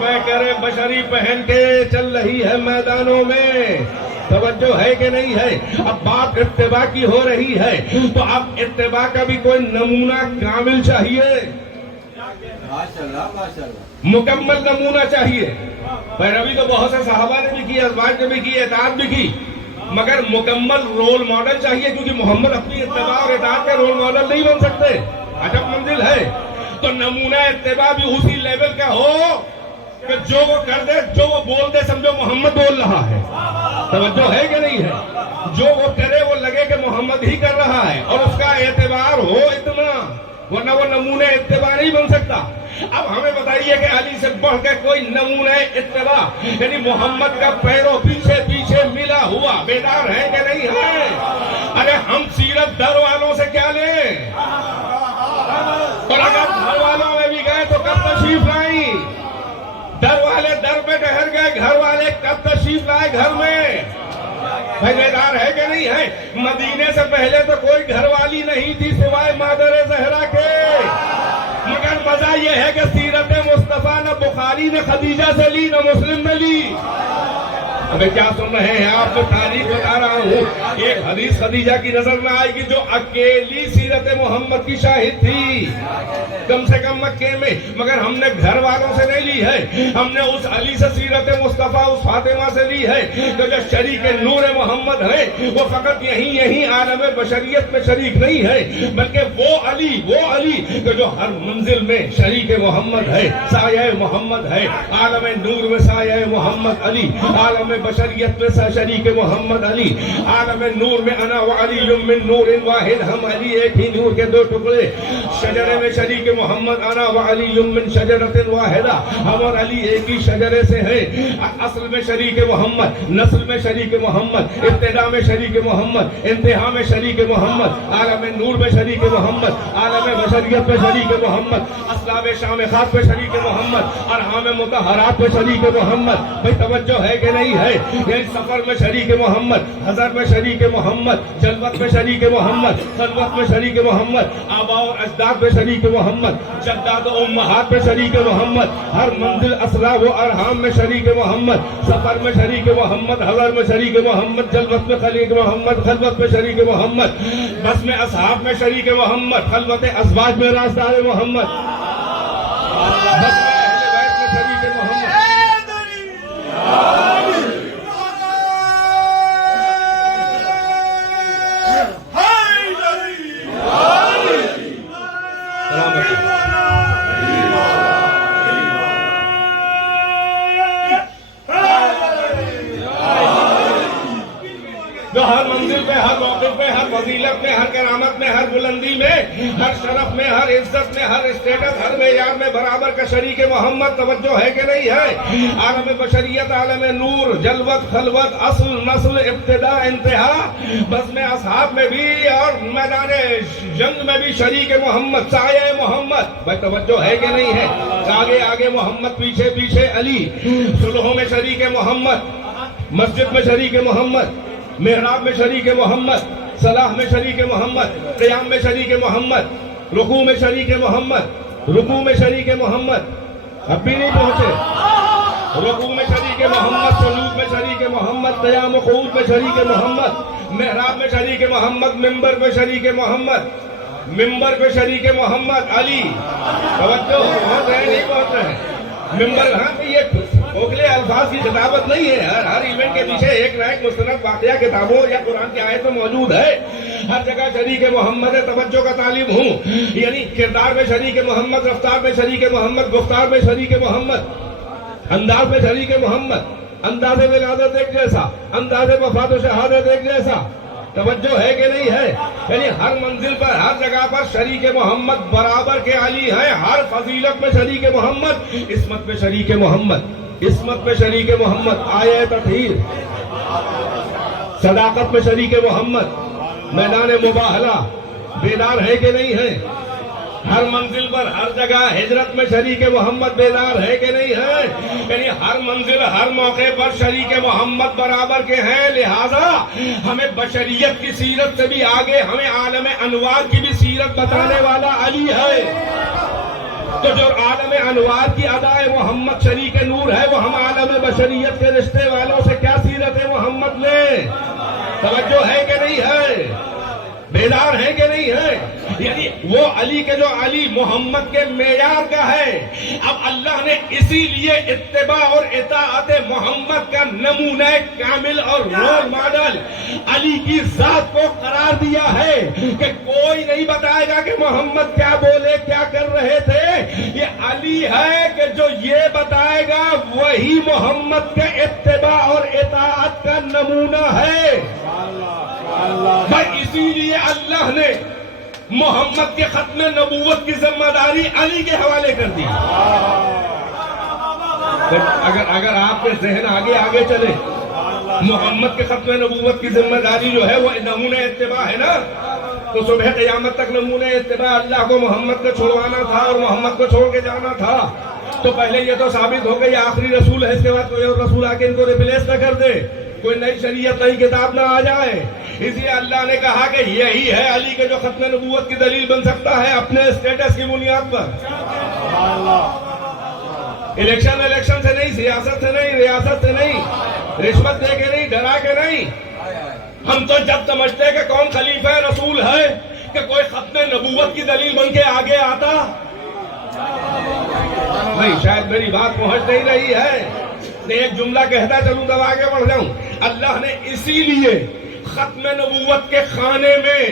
پیکر بشری پہن کے چل رہی ہے میدانوں میں. توجہ ہے کہ نہیں ہے؟ اب بات اتباع کی ہو رہی ہے, تو اب اتباع کا بھی کوئی نمونہ کامل چاہیے, مکمل نمونہ چاہیے. پیروی تو بہت سے صحابہ نے بھی کی, ازواج نے بھی کی, اطاعت بھی کی, مگر مکمل رول ماڈل چاہیے, کیونکہ محمد اپنی اتباع اور اطاعت کے رول ماڈل نہیں بن سکتے. عجب منزل ہے. تو نمونہ اتباع بھی اسی لیول کا ہو کہ جو وہ کر دے, جو وہ بول دے, سمجھو محمد بول رہا ہے. توجہ ہے کہ نہیں ہے؟ جو وہ کرے وہ لگے کہ محمد ہی کر رہا ہے, اور اس کا اعتبار ہو اتنا, ورنہ وہ نمونہ اتباع نہیں بن سکتا. اب ہمیں بتائیے کہ علی سے بڑھ کے کوئی نمونہ اتباع, یعنی محمد کا پیرو پیچھے پیچھے ملا ہوا بیدار ہے کہ نہیں ہے؟ ارے ہم سیرت در والوں سے کیا لیں, اور اگر گھر والوں میں بھی گئے تو کب تشریف لائیں؟ در والے در میں ٹھہر گئے, گھر والے کب تشریف لائے گھر میں؟ بھائی بیدار ہے کہ نہیں ہے؟ مدینے سے پہلے تو کوئی گھر والی نہیں تھی سوائے مادر زہرا کے, مگر مزہ یہ ہے کہ سیرت مصطفیٰ نہ بخاری نے خدیجہ سے لی, نہ مسلم نے لی. ابھی کیا سن رہے ہیں آپ؟ کو تاریخ بتا رہا ہوں. ایک حدیث خدیجہ کی نظر میں آئے گی جو اکیلی سیرت محمد کی شاہد تھی, کم سے کم مکے میں, مگر ہم نے گھر والوں سے نہیں لی ہے, ہم نے اس علی سے سیرت مصطفیٰ, اس فاطمہ سے لی ہے. تو جو شریک نور محمد ہے وہ فقط یہی عالم بشریت میں شریک نہیں ہے, بلکہ وہ علی کہ جو ہر منزل میں شریک محمد ہے, سایہ محمد ہے. عالم نور میں سایہ محمد علی, عالم بشریت میں شریک محمد علی, عالم نور میں انا وعلی من نور واحد, ہم علی ایک ہی نور کے دو ٹکڑے. شجرے میں شریک محمد انا وعلی من شجرۃ واحدہ, ہم اور علی ایک ہی شجرے سے ہیں. اصل میں شریک محمد, نسل میں شریک محمد, ابتدا میں شریک محمد, انتہا میں شریک محمد, عالم نور میں شریک محمد, عالم بشریت میں شریک محمد, اسلاب شامخات میں شریک محمد, ارحام مطہرات میں شریک محمد. بھئی توجہ ہے کہ نہیں ہے؟ یعنی سفر میں شریک محمد, حضر میں شریک محمد, جلوت میں شریک محمد, خلوت میں شریک محمد, آباء اور اجداد میں شریک محمد, جداد و امہات میں شریک محمد, ہر منزل اسلاب و ارحام میں شریک محمد, سفر میں شریک محمد, حضر میں شریک محمد, جلوت میں شریک محمد, خلوت میں شریک محمد, بس میں اصحاب میں شریک محمد, خلوت ازواج میں رازدار محمد, بس میں اہل بیت میں شریک محمد. جو ہر منزل پہ، ہر موقف پہ، ہر فضیلت میں، ہر کرامت میں، ہر بلندی میں، ہر شرف میں، ہر عزت میں، ہر اسٹیٹس، ہر معیار میں برابر کا شریک محمد. توجہ ہے کہ نہیں ہے؟ عالم بشریت، عالم نور، جلوت خلوت، اصل نسل ابتدا انتہا، بزم اصحاب میں بھی اور میدان جنگ میں بھی شریک محمد، سایہ محمد. بھائی توجہ ہے کہ نہیں ہے؟ آگے آگے محمد، پیچھے پیچھے علی. صلحوں میں شریک محمد، مسجد میں شریک محمد، محراب میں شریک محمد، صلاح میں شریک محمد، قیام میں شریک محمد، رکوع میں شریک محمد، رکوع میں شریک محمد. اب بھی نہیں پہنچے. رکوع میں شریک محمد، سجود میں شریک محمد، قیام و قعود میں شریک محمد، محراب میں شریک محمد، منبر پہ شریک محمد، منبر پہ شریک محمد علی. توجہ پہنچ رہے نہیں پہنچ رہے؟ ممبر. ہاں یہ کھوکھلے الفاظ کی خطابت نہیں ہے. ہر ایونٹ کے پیچھے ایک نہ ایک مستند واقعہ کتابوں یا قرآن کی آیت میں موجود ہے. ہر جگہ شریک محمد ہے. توجہ کا طالب ہوں. یعنی کردار میں شریک محمد، رفتار میں شریک محمد، گفتار میں شریک محمد، انداز میں شریک محمد، انداز ولادت ایک جیسا، انداز وفات و شہادت ایک جیسا. توجہ ہے کہ نہیں ہے؟ یعنی ہر منزل پر، ہر جگہ پر شریک محمد برابر کے علی ہیں. ہر فضیلت میں شریک محمد، عصمت میں شریک محمد، عصمت میں شریک محمد، آیہ تطہیر، صداقت میں شریک محمد، میدان مباہلہ. بیدار ہے کہ نہیں ہے؟ ہر منزل پر، ہر جگہ ہجرت میں شریک محمد. بیدار ہے کہ نہیں ہے؟ یعنی ہر منزل، ہر موقع پر شریک محمد برابر کے ہیں. لہذا ہمیں بشریت کی سیرت سے بھی آگے، ہمیں عالم انوار کی بھی سیرت بتانے والا علی ہے. تو جو عالم انوار کی ادائے محمد شریک نور ہے، وہ ہم عالم بشریت کے رشتے والوں سے کیا سیرت محمد لیں؟ توجہ ہے کہ نہیں ہے؟ بیدار ہے کہ نہیں ہے؟ یعنی وہ علی کے جو علی محمد کے معیار کا ہے. اب اللہ نے اسی لیے اتباع اور اطاعت محمد کا نمونہ کامل اور رول ماڈل علی کی ذات کو قرار دیا ہے کہ کوئی نہیں بتائے گا کہ محمد کیا بولے، کیا کر رہے تھے. یہ علی ہے کہ جو یہ بتائے گا وہی محمد کے اتباع اور اطاعت کا نمونہ ہے. بھائی اسی لیے اللہ نے محمد کے ختم نبوت کی ذمہ داری علی کے حوالے کر دی. اگر آپ کے ذہن آگے آگے چلے، محمد کے ختم نبوت کی ذمہ داری جو ہے وہ نمونہ اتباع ہے نا، تو صبح قیامت تک نمونہ اتباع اللہ کو محمد کو چھوڑوانا تھا اور محمد کو چھوڑ کے جانا تھا. تو پہلے یہ تو ثابت ہو گئی آخری رسول ہے، اس کے بعد کوئی اور رسول آ کے ان کو ریپلیس نہ کر دے، کوئی نئی شریعت، نئی کتاب نہ آ جائے. اس لیے اللہ نے کہا کہ یہی ہے علی کے جو ختم نبوت کی دلیل بن سکتا ہے اپنے اسٹیٹس کی بنیاد پر. الیکشن سے نہیں، سیاست سے نہیں، ریاست سے نہیں، رشوت دے کے نہیں، ڈرا کے نہیں. ہم تو جب سمجھتے کہ کون خلیفہ رسول ہے کہ کوئی ختم نبوت کی دلیل بن کے آگے آتا. نہیں، شاید میری بات پہنچ نہیں رہی ہے. ایک جملہ کہتا چلوں تب آگے بڑھ جاؤں. اللہ نے اسی لیے ختم نبوت کے خانے میں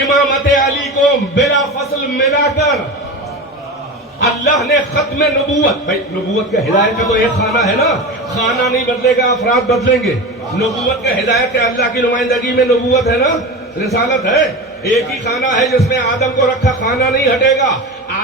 امامت علی کو بلا فصل ملا کر اللہ نے ختم نبوت، بھائی نبوت کا ہدایت کا تو ایک خانہ ہے نا، خانہ نہیں بدلے گا، افراد بدلیں گے. نبوت کا ہدایت ہے، اللہ کی نمائندگی میں نبوت ہے نا، رسالت ہے. ایک ہی خانہ ہے جس میں آدم کو رکھا، خانہ نہیں ہٹے گا.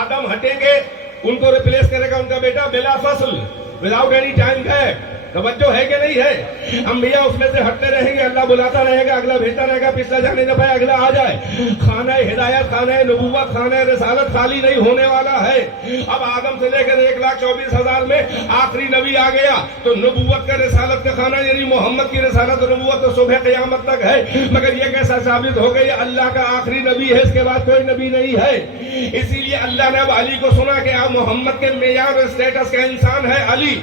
آدم ہٹیں گے، ان کو ریپلیس کرے گا ان کا بیٹا بلا فصل، وداؤٹ اینی ٹائم گیپ. توجہ ہے کہ نہیں ہے؟ انبیاء اس میں سے ہٹتے رہیں گے، اللہ بلاتا رہے گا، اگلا بھیجتا رہے گا، پچھلا جانے نہ پائے اگلا آ جائے. خانہ ہدایت، خانہ نبوت، خانہ رسالت خالی نہیں ہونے والا ہے. اب آدم سے لے کر 1,24,000 میں آخری نبی آ گیا تو نبوت کا رسالت کا خانہ یعنی محمد کی رسالت اور نبوت تو صبح قیامت تک ہے. مگر یہ کیسا ثابت ہو گئی اللہ کا آخری نبی ہے، اس کے بعد کوئی نبی نہیں ہے. اسی لیے اللہ نے اب علی کو سنا کہ آپ محمد کے معیار اور اسٹیٹس کا انسان ہے علی.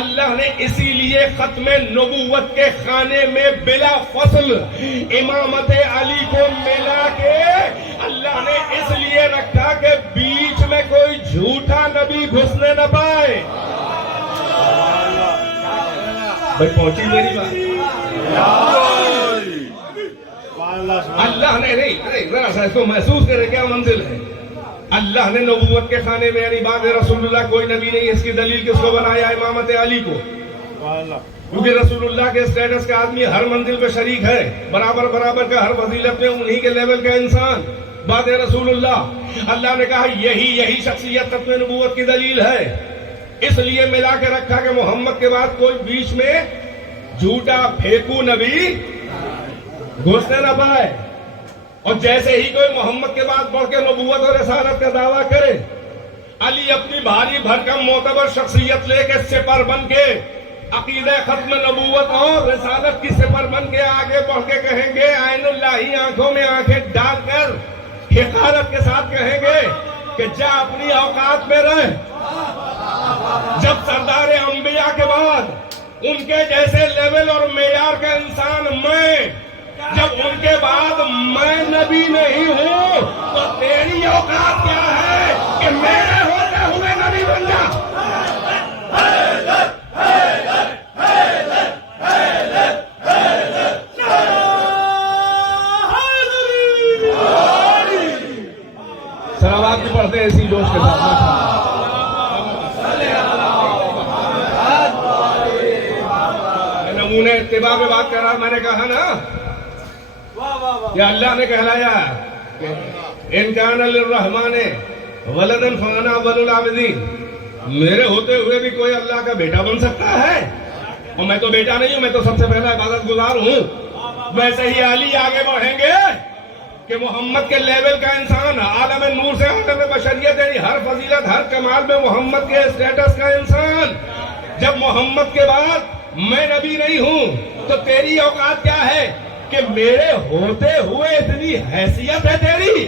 اللہ نے اسی لیے ختم نبوت کے خانے میں بلا فصل امامت علی کو ملا کے اللہ نے اس لیے رکھا کہ بیچ میں کوئی جھوٹا نبی گھسنے نہ پائے. بھائی پہنچی میری بات؟ اللہ نے نہیں، ذرا سا اس کو محسوس کرے کیا منزل ہے. اللہ نے نبوت کے خانے میں یعنی بعد رسول اللہ کوئی نبی نہیں، اس کی دلیل کس کو بنایا؟ امامت علی کو. کیونکہ رسول اللہ کے اسٹیٹس کا آدمی ہر منزل پہ شریک ہے، برابر برابر کا ہر فضیلت میں انہی کے لیول کا انسان، بعد رسول اللہ۔ اللہ نے کہا یہی شخصیت ختم نبوت کی دلیل ہے، اس لیے ملا کے رکھا کہ محمد کے بعد کوئی بیچ میں جھوٹا پھینکو نبی گھسنے نہ پائے، اور جیسے ہی کوئی محمد کے بعد بڑھ کے نبوت اور رسالت کا دعویٰ کرے، علی اپنی بھاری بھرکم معتبر شخصیت لے کے سپر بن کے عقیدہ ختم نبوت اور رسالت کی سپر بن کے آگے بڑھ کے کہیں گے، عین اللہ آنکھوں میں آنکھیں ڈال کر حقارت کے ساتھ کہیں گے کہ جا اپنی اوقات میں رہ۔ جب سردار انبیاء کے بعد ان کے جیسے لیول اور معیار کا انسان میں، جب ان کے بعد میں نبی نہیں ہوں تو تیری اوقات کیا ہے کہ میرے ہوتے ہوئے نبی بن جا۔ سلامات بھی پڑھتے ہیں اسی جوش کے ساتھ۔ نمونہ اتباع میں بات کر رہا، میں نے کہا نا کہ اللہ نے کہلایا ان کان للرحمن ولدن فانا اول العابدین، میرے ہوتے ہوئے بھی کوئی اللہ کا بیٹا بن سکتا ہے؟ اور میں تو بیٹا نہیں ہوں، میں تو سب سے پہلا عبادت گزار ہوں۔ ویسے ہی علی آگے بڑھیں گے کہ محمد کے لیول کا انسان، عالم نور سے عالم بشریت، یعنی ہر فضیلت ہر کمال میں محمد کے اسٹیٹس کا انسان، جب محمد کے بعد میں نبی نہیں ہوں تو تیری اوقات کیا ہے کہ میرے ہوتے ہوئے اتنی حیثیت ہے تیری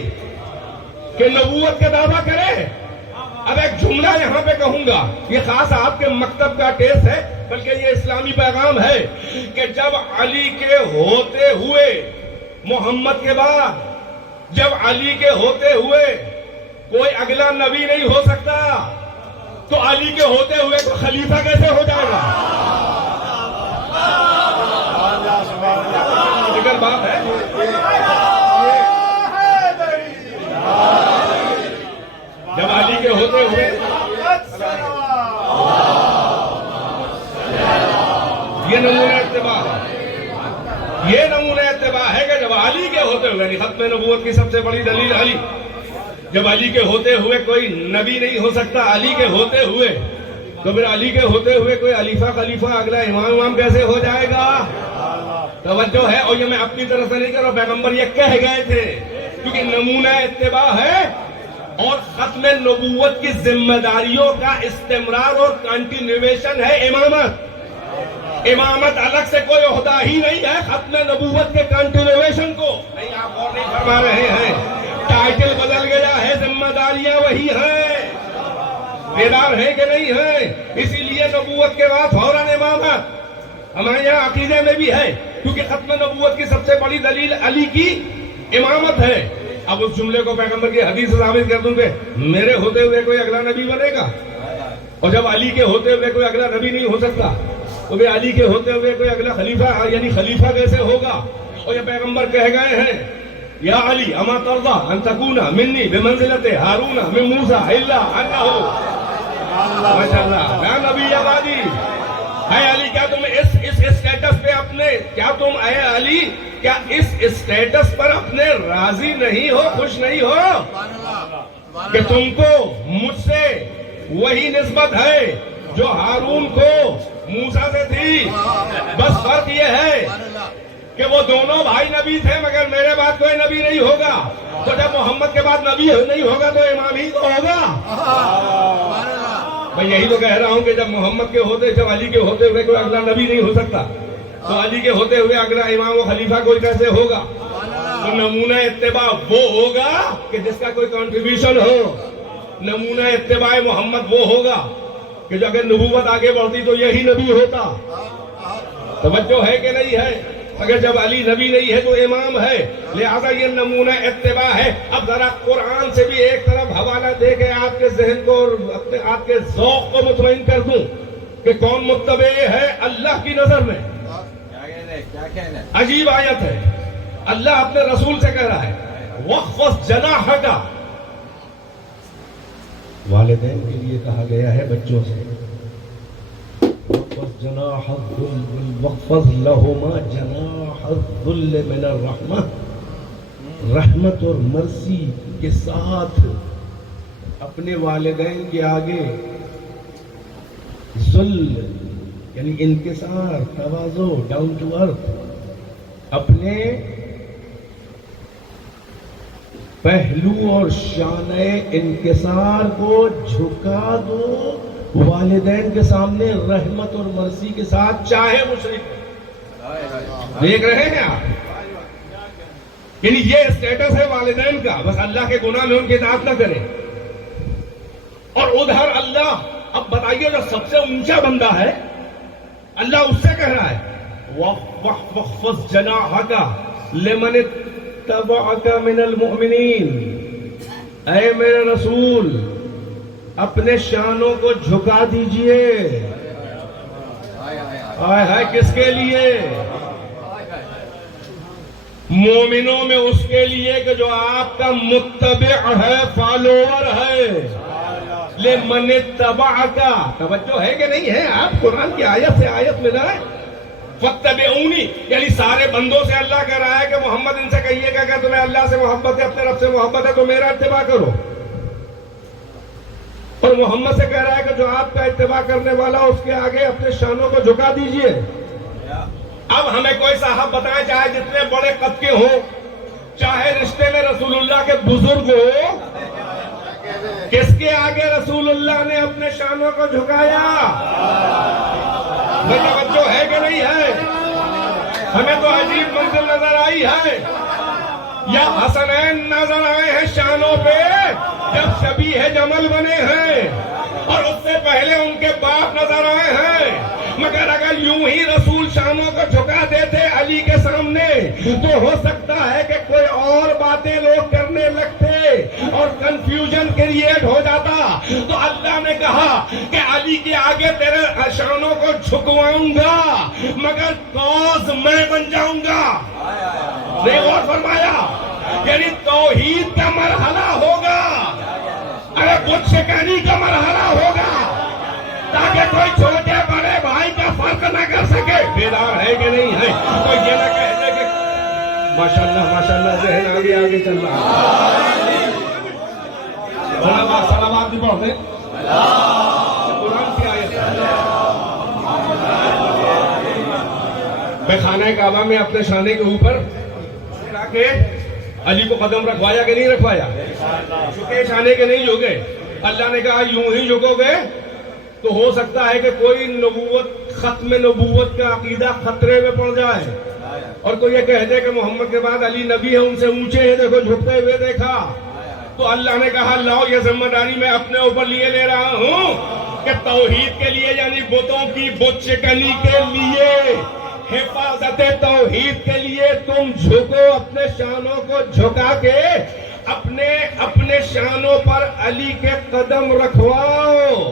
کہ نبوت کا دعویٰ کرے۔ اب ایک جملہ یہاں پہ کہوں گا، یہ خاص آپ کے مکتب کا ٹیسٹ ہے، بلکہ یہ اسلامی پیغام ہے کہ جب علی کے ہوتے ہوئے محمد کے بعد، جب علی کے ہوتے ہوئے کوئی اگلا نبی نہیں ہو سکتا تو علی کے ہوتے ہوئے تو خلیفہ کیسے ہو جائے گا؟ بات ہے جب علی کے ہوتے ہوئے یہ نمونہ اتباع ہے، یہ نمونہ اتباع ہے کہ جب علی کے ہوتے ہوئے، یعنی ختم نبوت کی سب سے بڑی دلیل علی، جب علی کے ہوتے ہوئے کوئی نبی نہیں ہو سکتا علی کے ہوتے ہوئے، تو پھر علی کے ہوتے ہوئے کوئی خلیفہ اگلا امام کیسے ہو جائے گا؟ توجہ ہے، اور یہ میں اپنی طرف سے نہیں کر رہا، پیغمبر یہ کہہ گئے تھے، کیونکہ نمونہ اتباع ہے اور ختم نبوت کی ذمہ داریوں کا استمرار اور کنٹینیویشن ہے امامت۔ امامت الگ سے کوئی عہدہ ہی نہیں ہے، ختم نبوت کے کنٹینیویشن کو نہیں، آپ اور نہیں فرما رہے ہیں، ٹائٹل بدل گیا ہے، ذمہ داریاں وہی ہیں، بیدار ہیں کہ نہیں ہیں؟ اسی لیے نبوت کے بعد فوراً امامت ہمارے یہاں عقیدے میں بھی ہے، کیونکہ ختم نبوت کی سب سے بڑی دلیل علی کی امامت ہے۔ اب اس جملے کو پیغمبر کی حدیث سے ثابت کر دوں کہ میرے ہوتے ہوئے کوئی اگلا نبی بنے گا، اور جب علی کے ہوتے ہوئے کوئی اگلا نبی نہیں ہو سکتا تو بھی علی کے ہوتے ہوئے کوئی اگلا خلیفہ، یعنی خلیفہ کیسے ہوگا؟ اور یہ پیغمبر کہہ گئے ہیں، یا علی اما ترضى ان تكون منی بمنزلت ہارون من موسیٰ الا انہ ماشاءاللہ یا نبی آبادی۔ اے علی، کیا تم اس اسٹیٹس پہ اپنے، کیا تم اے علی کیا اس اسٹیٹس پر اپنے راضی نہیں ہو، خوش نہیں ہو کہ تم کو مجھ سے وہی نسبت ہے جو ہارون کو موسیٰ سے تھی؟ بس فرق یہ ہے کہ وہ دونوں بھائی نبی تھے، مگر میرے بعد کوئی نبی نہیں ہوگا، تو جب محمد کے بعد نبی نہیں ہوگا تو امام ہی تو ہوگا۔ میں یہی تو کہہ رہا ہوں کہ جب محمد کے ہوتے، جب علی کے ہوتے ہوئے کوئی اگلا نبی نہیں ہو سکتا تو علی کے ہوتے ہوئے اگلا امام و خلیفہ کوئی کیسے ہوگا؟ تو نمونہ اتباع وہ ہوگا کہ جس کا کوئی کنٹریبیوشن ہو، نمونہ اتباع محمد وہ ہوگا کہ جو اگر نبوت آگے بڑھتی تو یہی نبی ہوتا۔ توجہ ہے کہ نہیں ہے؟ اگر جب علی نبی نہیں ہے تو امام ہے، لہذا یہ نمونہ اتباع ہے۔ اب ذرا قرآن سے بھی ایک طرف حوالہ دے کے آپ کے ذہن کو اور آپ کے ذوق کو مطمئن کر دوں کہ کون متبع ہے اللہ کی نظر میں۔ عجیب آیت ہے، اللہ اپنے رسول سے کہہ رہا ہے وَخْفَضْ جَنَاحَكَ، والدین کے لیے کہا گیا ہے بچوں سے وَخْفَضْ جناح الذل واخفض لهما جناح الذل من الرحمہ. رحمت اور مرسی کے ساتھ اپنے والدین کے آگے ذل یعنی انکسار، تواضع، ڈاؤن ٹو ارتھ، اپنے پہلو اور شانِ انکسار کو جھکا دو والدین کے سامنے رحمت اور مرضی کے ساتھ، چاہے مشرک. دیکھ رہے ہیں آپ، یعنی یہ اسٹیٹس ہے والدین کا. بس اللہ کے گناہ میں ان کی اطاعت نہ کریں. اور ادھر اللہ، اب بتائیے جو سب سے اونچا بندہ ہے اللہ اس سے کہہ رہا ہے وَخْفَضْ جَنَاحَكَ لِمَنِ اتَّبَعَكَ مِنَ الْمُؤْمِنِينَ. اے میرے رسول اپنے شانوں کو جھکا دیجئے. ہائے ہائے، کس کے لیے؟ مومنوں میں اس کے لیے کہ جو آپ کا متبع ہے، فالوور ہے. لمن اتبعک، توجہ ہے کہ نہیں ہے؟ آپ قرآن کی آیت سے آیت میں لائیں. فاتبعونی، یعنی سارے بندوں سے اللہ کہہ رہا ہے کہ محمد ان سے کہیے گا کہ تمہیں اللہ سے محبت ہے، اپنے رب سے محبت ہے، تو میرا اتباع کرو. اور محمد سے کہہ رہا ہے کہ جو آپ کا اتباع کرنے والا اس کے آگے اپنے شانوں کو جھکا دیجئے. اب ہمیں کوئی صاحب بتائیں، چاہے جتنے بڑے قد کے ہوں، چاہے رشتے میں رسول اللہ کے بزرگ ہو، کس کے آگے رسول اللہ نے اپنے شانوں کو جھکایا؟ توجہ ہے کہ نہیں ہے؟ ہمیں تو عجیب منزل نظر آئی ہے. یا حسنین نظر آئے ہیں شانوں پہ جب شبیہ جمل بنے ہیں، اور اس سے پہلے ان کے باپ نظر آئے ہیں. مگر اگر یوں ہی رسول شانوں کو جھکا دیتے علی کے سامنے تو ہو سکتا ہے کہ کوئی اور باتیں لوگ کرنے لگتے اور کنفیوژن کریٹ ہو جاتا. تو اللہ نے کہا کہ علی کے آگے تیرے شانوں کو جھکواؤں گا مگر کاز میں بن جاؤں گا. نے اور فرمایا یعنی توحید کا مرحلہ ہوگا، ارے بت شکنی کا مرحلہ ہوگا، تاکہ کوئی چھوٹے بڑے بھائی کا فرق نہ کر سکے. بیدار ہے کہ نہیں ہے؟ تو یہ نہ کہہ دے کہ ماشاءاللہ ذہن آگے آگے چل رہا ہے. سلامات بھی پڑھ دیں. قرآن کی آیت میں خانہ کعبہ میں اپنے شانے کے اوپر کے علی کو قدم رکھوایا کہ نہیں رکھوایا؟ جھکے شانے کے نہیں جھکے. اللہ نے کہا یوں ہی جھکو گے تو ہو سکتا ہے کہ کوئی نبوت، ختم نبوت کا عقیدہ خطرے میں پڑ جائے اور کوئی یہ کہہ دے کہ محمد کے بعد علی نبی ہے، ان سے اونچے ہیں، دیکھو جھکتے ہوئے دیکھا. تو اللہ نے کہا لاؤ یہ ذمہ داری میں اپنے اوپر لیے لے رہا ہوں کہ توحید کے لیے یعنی بتوں کی بت شکنی کے لیے، حفاظت توحید کے لیے تم جھکو، اپنے شانوں کو جھکا کے اپنے شانوں پر علی کے قدم رکھواؤ.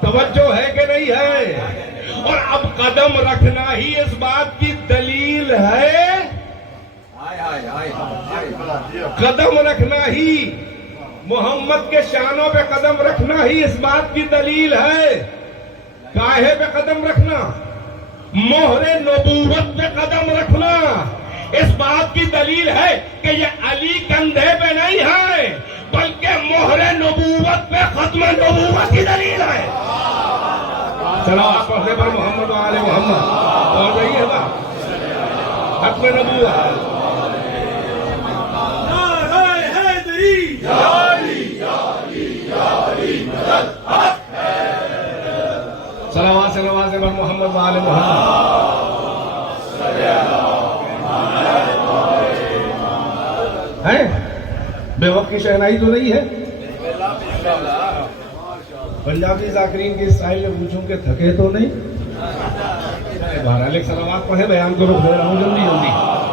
توجہ ہے کہ نہیں ہے؟ اور اب قدم رکھنا ہی اس بات کی دلیل ہے، قدم رکھنا ہی محمد کے شانوں پہ قدم رکھنا ہی اس بات کی دلیل ہے. کاہے پہ قدم رکھنا؟ مہر نبوت پہ قدم رکھنا اس بات کی دلیل ہے کہ یہ علی کندھے پہ نہیں ہے بلکہ مہر نبوت پہ ختم نبوت کی دلیل ہے. چلو آپ پڑھنے پر محمد و آل محمد اور رہی ہے نا ختم نبوت. صلوات پر محمد و آل محمد. ہیں بے وقت کی شہنائی تو نہیں ہے؟ پنجابی ذاکرین کی اسٹائل میں پوچھوں کہ تھکے تو نہیں؟ بہرحال ایک صلوات پڑھے، بیان کو رکھ دے رہا ہوں جلدی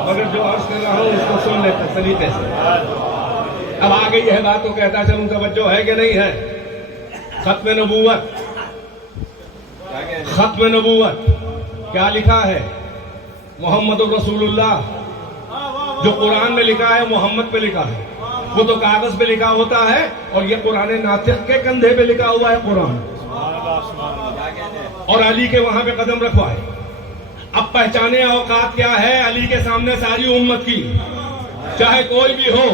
مگر جو عرض کر رہا ہوں اس کو سن لیتے سلیقے سے. اب آگے یہ بات تو کہتا چلوں، توجہ ہے کہ نہیں ہے؟ ختم نبوت، ختم نبوت کیا لکھا ہے؟ محمد الرسول اللہ. جو قرآن میں لکھا ہے محمد پہ لکھا ہے، وہ تو کاغذ پہ لکھا ہوتا ہے اور یہ قرآن ناطق کے کندھے پہ لکھا ہوا ہے قرآن. اور علی کے وہاں پہ قدم رکھوائے. اب پہچانے اوقات کیا ہے علی کے سامنے ساری امت کی, چاہے کوئی بھی ہو.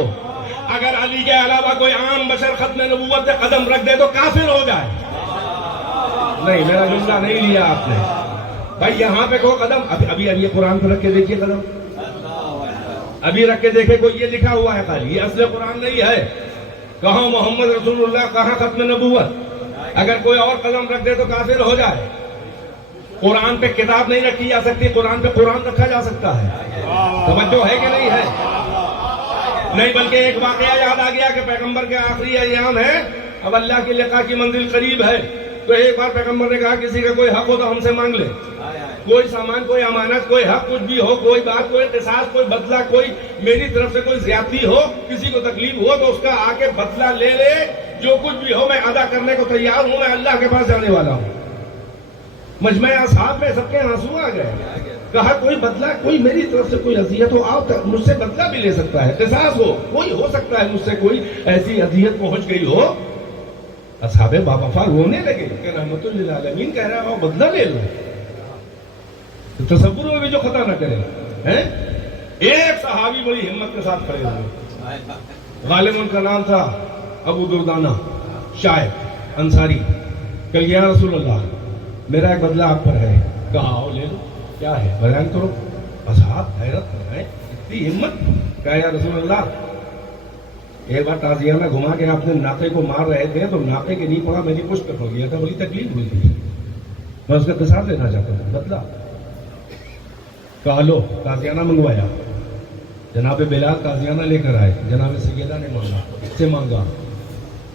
اگر علی کے علاوہ کوئی عام بشر ختم نبوت پہ قدم رکھ دے تو کافر ہو جائے. نہیں, میرا جملہ نہیں لیا آپ نے بھائی. یہاں پہ کوئی قدم ابھی قرآن پہ رکھ کے دیکھیے قدم, ابھی رکھ کے دیکھے کوئی یہ لکھا ہوا ہے خالی, یہ اصل قرآن نہیں ہے. کہاں محمد رسول اللہ, کہاں ختم نبوت. اگر کوئی اور قدم رکھ دے تو کافر ہو جائے. قرآن پہ کتاب نہیں رکھی جا سکتی, قرآن پہ قرآن رکھا جا سکتا ہے. توجہ ہے کہ نہیں ہے؟ نہیں, بلکہ ایک واقعہ یاد آ گیا کہ پیغمبر کے آخری ایام ہے, اب اللہ کی لقاء کی منزل قریب ہے. تو ایک بار پیغمبر نے کہا کسی کا کوئی حق ہو تو ہم سے مانگ لے. کوئی سامان, کوئی امانت, کوئی حق, کچھ بھی ہو, کوئی بات, کوئی قصاص, کوئی بدلہ, کوئی میری طرف سے کوئی زیادتی ہو, کسی کو تکلیف ہو تو اس کا آ کے بدلہ لے لے. جو کچھ بھی ہو میں ادا کرنے کو تیار ہوں, میں اللہ کے پاس جانے والا ہوں. مجمع اصحاب میں سب کے آنسو آ گئے. کہا کوئی بدلہ, کوئی میری طرف سے کوئی اذیت ہو, آپ مجھ سے بدلہ بھی لے سکتا ہے, قصاص ہو, کوئی ہو سکتا ہے مجھ سے کوئی ایسی اذیت پہنچ گئی ہو. اصحاب باوفا رونے لگے کہ رحمت للعالمین کہہ رہا ہے بدلہ لے لو. تصور میں بھی جو خطا نہ کرے. ایک صحابی بڑی ہمت کے ساتھ کھڑے ہوئے, غالب ان کا نام تھا ابو دردانہ شاعر انصاری. کہ یا رسول اللہ میرا ایک بدلہ آپ پر ہے. کہا آؤ لے لو, کیا ہے بیان کرو. اصحاب حیرت میں اتنی ہمت. کہا یا رسول اللہ ایک بار تازیانہ گھما کے آپ نے ناقے کو مار رہے تھے تو ناقے کے نہیں پڑا, میری پشت ہو گیا تھا, بڑی تکلیف ہوئی تھی, میں اس کا قصاص لینا چاہتا ہوں, بدلہ. کہا لو, تازیانہ منگوایا. جناب بلال تازیانہ لے کر آئے. جناب سیدہ نے مانگا, سے مانگا,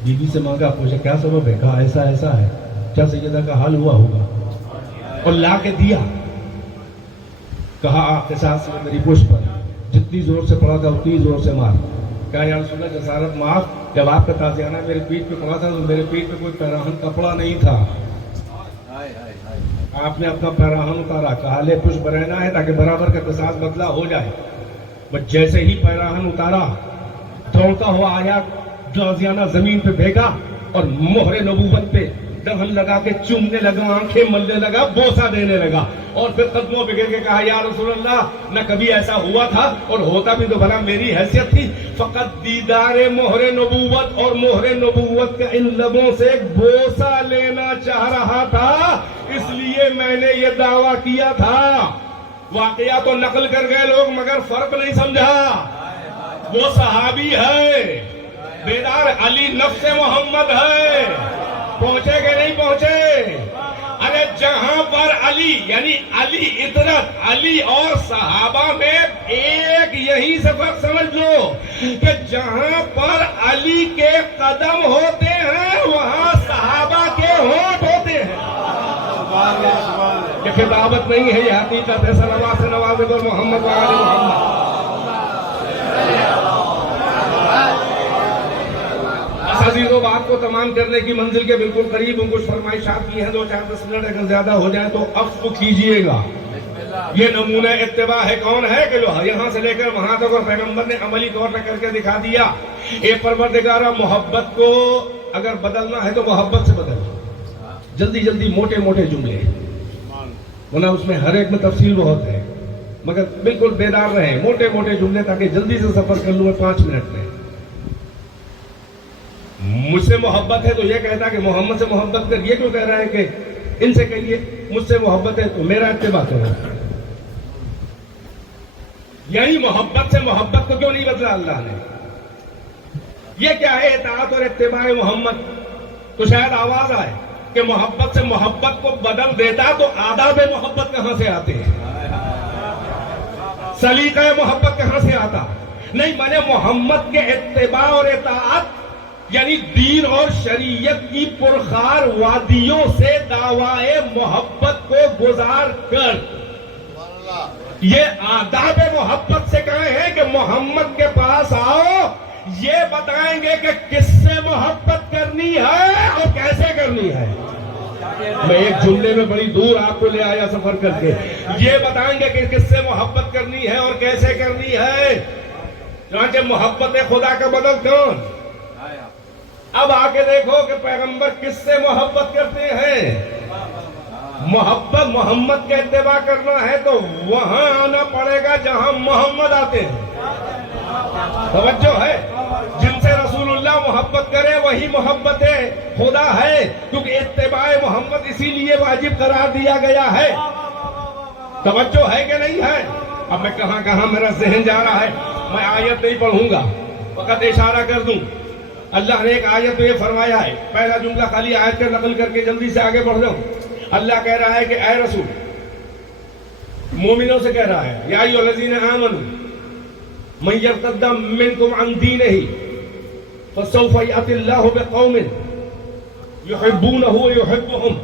بی بی سے مانگا, پوچھا کیا سبب ہے. کہا ایسا ایسا ہے. کیا سیدہ کا حال ہوا ہوگا, اور لا کے دیا. کہا قصاص میری پشت پر, جتنی زور سے پڑا تھا اتنی زور سے مار. کہا یا رسول اللہ جسارت معاف, جب آپ کا تازیانہ میرے پیٹ پہ پڑا تھا تو میرے پیٹ پہ کوئی پیراہن کپڑا نہیں تھا, آپ نے اپنا پیراہن اتارا. کہا لے پشت برہنا ہے تاکہ برابر کا قصاص بدلہ ہو جائے. بس جیسے ہی پیراہن اتارا دوڑتا ہوا آیا, تازیانہ زمین پہ بھیگا اور مہر نبوت پہ دہن لگا کے چومنے لگا, آنکھیں ملنے لگا, بوسہ دینے لگا, اور پھر قدموں پہ گر کے کہا یا رسول اللہ نہ کبھی ایسا ہوا تھا, اور ہوتا بھی تو بھلا میری حیثیت تھی, فقط دیدار مہر نبوت اور مہر نبوت کا ان لبوں سے ایک بوسہ لینا چاہ رہا تھا, اس لیے میں نے یہ دعویٰ کیا تھا. واقعہ تو نقل کر گئے لوگ مگر فرق نہیں سمجھا. وہ صحابی ہے, بیدار علی نفس محمد ہے. پہنچے کہ نہیں پہنچے؟ ارے جہاں پر علی یعنی علی اطرت, علی اور صحابہ میں ایک یہی سے فرق سمجھ لو کہ جہاں پر علی کے قدم ہوتے ہیں وہاں صحابہ کے ہونٹ ہوتے ہیں. یہ خطابت نہیں ہے, یہ حقیقت ہے. صلوات سے نوازے اور محمد وآل محمد. عزیزوں بات کو تمام کرنے کی منزل کے بالکل قریب ہوں. کچھ فرمائشات کی ہیں, 2-4 منٹ اگر زیادہ ہو جائے تو عفو کیجئے گا. یہ نمونہ اتباع ہے. کون ہے کہ جو یہاں سے لے کر وہاں تک اور پیغمبر نے عملی طور پہ کر کے دکھا دیا. ایک پروردگارہ محبت کو اگر بدلنا ہے تو محبت سے بدل, جلدی جلدی موٹے موٹے جملے, ورنہ اس میں ہر ایک میں تفصیل بہت ہے, مگر بالکل بیدار رہیں, موٹے موٹے جملے تاکہ جلدی سے سفر کر لوں میں 5 منٹ میں. مجھ سے محبت ہے تو یہ کہتا کہ محمد سے محبت کر, یہ کیوں کہہ رہا ہے کہ ان سے کہیے مجھ سے محبت ہے تو میرا اتباع کرو. یعنی محبت سے محبت کو کیوں نہیں بدلا اللہ نے؟ یہ کیا ہے اطاعت اور اتباع محمد؟ تو شاید آواز آئے کہ محبت سے محبت کو بدل دیتا تو آداب محبت کہاں سے آتے ہیں, سلیقہ محبت کہاں سے آتا؟ نہیں, میں نے محمد کے اتباع اور اطاعت یعنی دین اور شریعت کی پرخار وادیوں سے دعوی محبت کو گزار کر یہ آداب محبت سے کہے ہیں کہ محمد کے پاس آؤ, یہ بتائیں گے کہ کس سے محبت کرنی ہے اور کیسے کرنی ہے. میں ایک جملے میں بڑی دور آپ کو لے آیا سفر کر کے, یہ بتائیں گے کہ کس سے محبت کرنی ہے اور کیسے کرنی ہے. چنانچہ محبت خدا کا بدل کون؟ اب آ کے دیکھو کہ پیغمبر کس سے محبت کرتے ہیں. محبت محمد کا اتباع کرنا ہے تو وہاں آنا پڑے گا جہاں محمد آتے ہیں. توجہ ہے, جن سے رسول اللہ محبت کرے وہی محبت خدا ہے, کیونکہ اتباع محمد اسی لیے واجب قرار دیا گیا ہے. توجہ ہے کہ نہیں ہے؟ اب میں کہاں کہاں میرا ذہن جا رہا ہے, میں آیت نہیں پڑھوں گا, فقط اشارہ کر دوں. اللہ نے ایک آیت میں یہ فرمایا ہے, پہلا جملہ خالی آیت کا نقل کر کے جلدی سے آگے بڑھ جاؤں. اللہ کہہ رہا ہے کہ اے رسول, مومنوں سے کہہ رہا ہے, یا ایھا الذین آمنوا من یرتد منکم عن دینہ فسوف یأتی اللہ بقوم یحبونہ ویحبہم.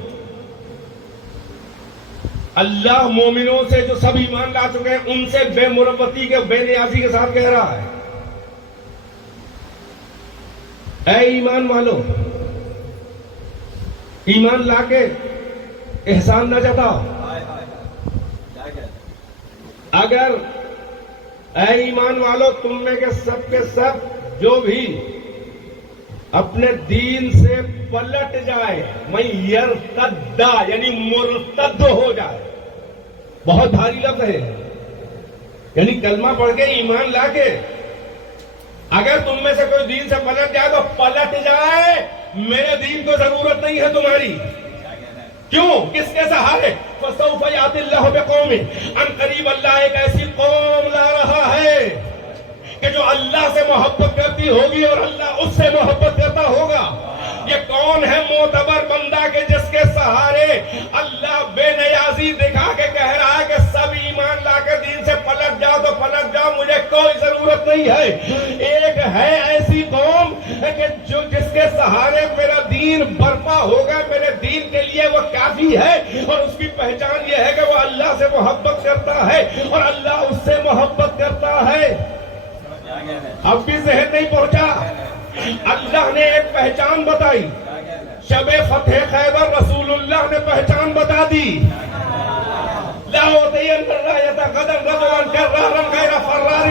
اللہ مومنوں سے جو سب ایمان لا چکے ہیں ان سے بے مربتی کے بے نیازی کے ساتھ کہہ رہا ہے, اے ایمان والو, ایمان لا کے احسان نہ جتاؤ. اگر اے ایمان والو تم میں کے سب جو بھی اپنے دین سے پلٹ جائے, میں یرتدا یعنی مرتد ہو جائے, بہت بھاری لفظ ہے, یعنی کلمہ پڑھ کے ایمان لا کے اگر تم میں سے کوئی دین سے پلٹ جائے تو پلٹ جائے, میرے دین کو ضرورت نہیں ہے تمہاری. کیوں؟ کس کے سہارے؟ فسوف یأتی اللہ بقوم, ان قریب اللہ ایک ایسی قوم لا رہا ہے کہ جو اللہ سے محبت کرتی ہوگی اور اللہ اس سے محبت کرتا ہوگا. یہ کون ہے معتبر بندہ کہ جس کے سہارے اللہ بے نیازی دکھا کے کہہ رہا ہے کہ سب ایمان لا کر دین سے پلٹ جاؤ تو پلٹ جاؤ, مجھے کوئی ضرورت نہیں ہے. ایک ہے ایسی قوم کہ جو جس کے سہارے میرا دین برپا ہوگا, میرے دین کے لیے وہ کافی ہے, اور اس کی پہچان یہ ہے کہ وہ اللہ سے محبت کرتا ہے اور اللہ اس سے محبت کرتا ہے. اب بھی ذہن نہیں پہنچا. اللہ نے ایک پہچان بتائی, شب فتح خیبر رسول اللہ نے پہچان بتا دی. لا اعطین الرایۃ غدا رجلا کرارا غیر فرار,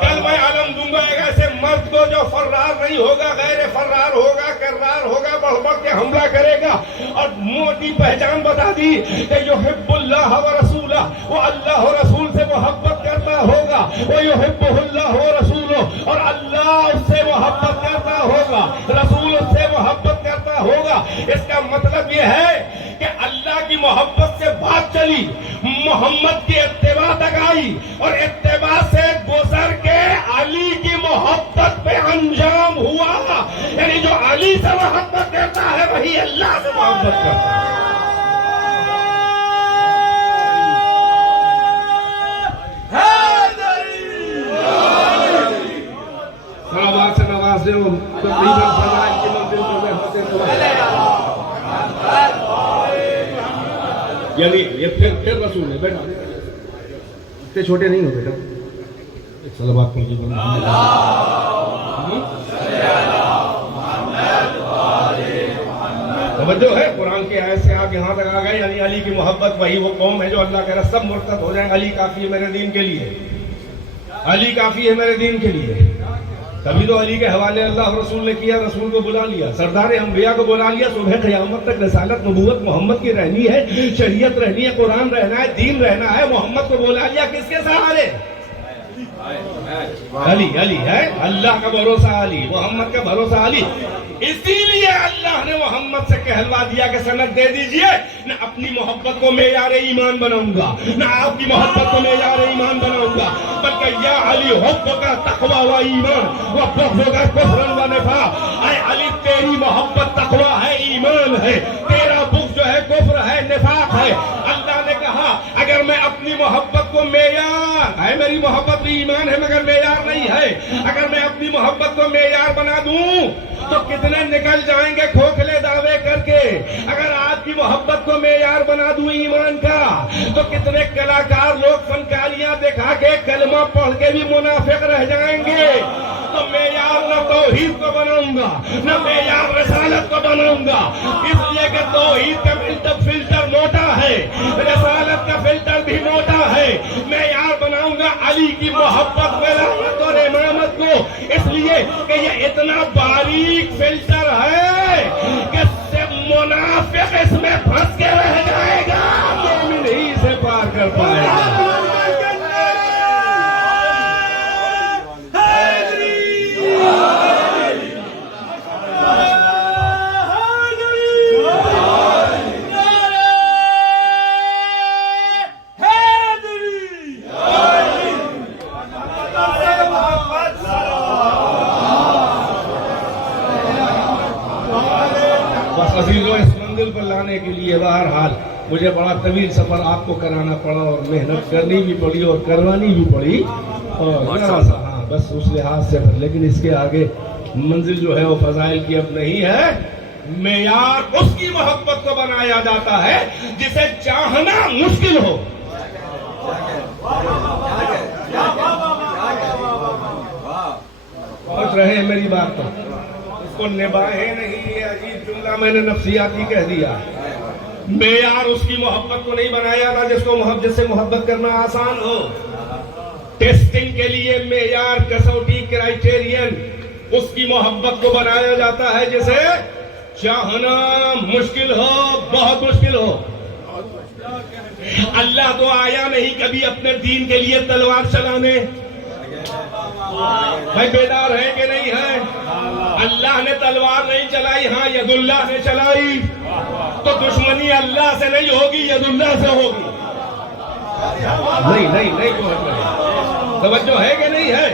کل میں علم دوں گا ایک ایسے مرد کو جو فرار نہیں ہوگا, غیر فرار ہوگا, کرار ہوگا, بڑھ بڑھ کے حملہ کرے گا. اور موٹی پہچان بتا دی کہ یحب اللہ ورسولہ, وہ اللہ و رسول سے محبت کرتا ہوگا, وہ یحبہ اللہ ورسولہ, اور اللہ اس سے محبت کرتا ہوگا, رسول اس سے محبت کرتا ہوگا. اس کا مطلب یہ ہے کہ اللہ کی محبت سے بات چلی, محمد کی اتباع تک آئی, اور اتباع سے گزر کے علی کی محبت پہ انجام ہوا. یعنی جو علی سے محبت کرتا ہے وہی اللہ سے محبت کرتا ہے. سے نوازے تقریباً فضائل کی منزل پر ہوتے یعنی یہ پھر رسول ہے بیٹا, اتنے چھوٹے نہیں ہو بیٹا. صلوات پڑھیے توجہ ہے. قرآن کی آیت سے آپ یہاں تک آ گئے, یعنی علی کی محبت وہی وہ قوم ہے جو اللہ کہہ رہا سب مرتد ہو جائیں, علی کافی ہے میرے دین کے لیے, علی کافی ہے میرے دین کے لیے. تبھی تو علی کے حوالے اللہ رسول نے کیا, رسول کو بلا لیا, سردار انبیاء کو بلا لیا. صبح قیامت تک رسالت نبوت محمد کی رہنی ہے, شریعت رہنی ہے, قرآن رہنا ہے, دین رہنا ہے. محمد کو بلا لیا کس کے سہارے؟ علی. علی ہے اللہ کا بھروسہ, علی محمد کا بھروسہ علی. اسی لیے اللہ نے محمد سے کہلوا دیا کہ سند دے دیجئے, نہ اپنی محبت کو معیار ایمان بناؤں گا, نہ آپ کی محبت کو معیار ایمان بناؤں گا, بلکہ یا علی حب کا تقویٰ و ایمان و بغض کا کفر و نفاق. اے علی تیری محبت تقویٰ ہے, ایمان ہے, تیرا بغض جو ہے کفر ہے, نفاق ہے. اللہ نے کہا اگر میں اپنی محبت کو معیار ہے, میری محبت بھی ایمان ہے مگر معیار نہیں ہے, اگر میں اپنی محبت کو معیار بنا دوں تو کتنے نکل جائیں گے کھوکھلے دعوے کر کے. اگر آپ کی محبت کو معیار بنا دوں ایمان کا تو کتنے کلاکار لوگ فنکاریاں دکھا کے کلمہ پڑھ کے بھی منافق رہ جائیں گے. تو معیار نہ توحید کو بناؤں گا, نہ معیار رسالت کو بناؤں گا, اس لیے کہ توحید کا فلٹر موٹا ہے, رسالت کا فلٹر بھی موٹا ہے. معیار بناؤں گا علی کی محبت, ولایت اور امامت کو, اس لیے کہ یہ اتنا باریک فلٹر ہے کہ منافق اس میں پھنس کے رہ جائے گا. عزیزوں اس منزل پر لانے کے لیے بہرحال مجھے بڑا طویل سفر آپ کو کرانا پڑا اور محنت کرنی بھی پڑی اور کروانی بھی پڑی اور ہاں بس اس لحاظ سے، لیکن اس کے آگے منزل جو ہے وہ فضائل کی اب نہیں ہے. معیار اس کی محبت کو بنایا جاتا ہے جسے چاہنا مشکل ہو. پہنچ رہے ہیں میری بات پر؟ اس کو نباہیں نہیں، یہ عجیب جملہ میں نے نفسیاتی کہہ دیا. معیار اس کی محبت کو نہیں بنایا تھا جس سے محبت کرنا آسان ہو. ٹیسٹنگ کے لیے معیار، کسوٹی، کرائیٹیرین اس کی محبت کو بنایا جاتا ہے جسے چاہنا مشکل ہو، بہت مشکل ہو. اللہ تو آیا نہیں کبھی اپنے دین کے لیے تلوار چلانے. بھائی بیدار ہے کہ نہیں ہے؟ اللہ نے تلوار نہیں چلائی، ہاں ید اللہ نے چلائی. تو دشمنی اللہ سے نہیں ہوگی، ید اللہ سے ہوگی. نہیں توجہ ہے کہ نہیں ہے؟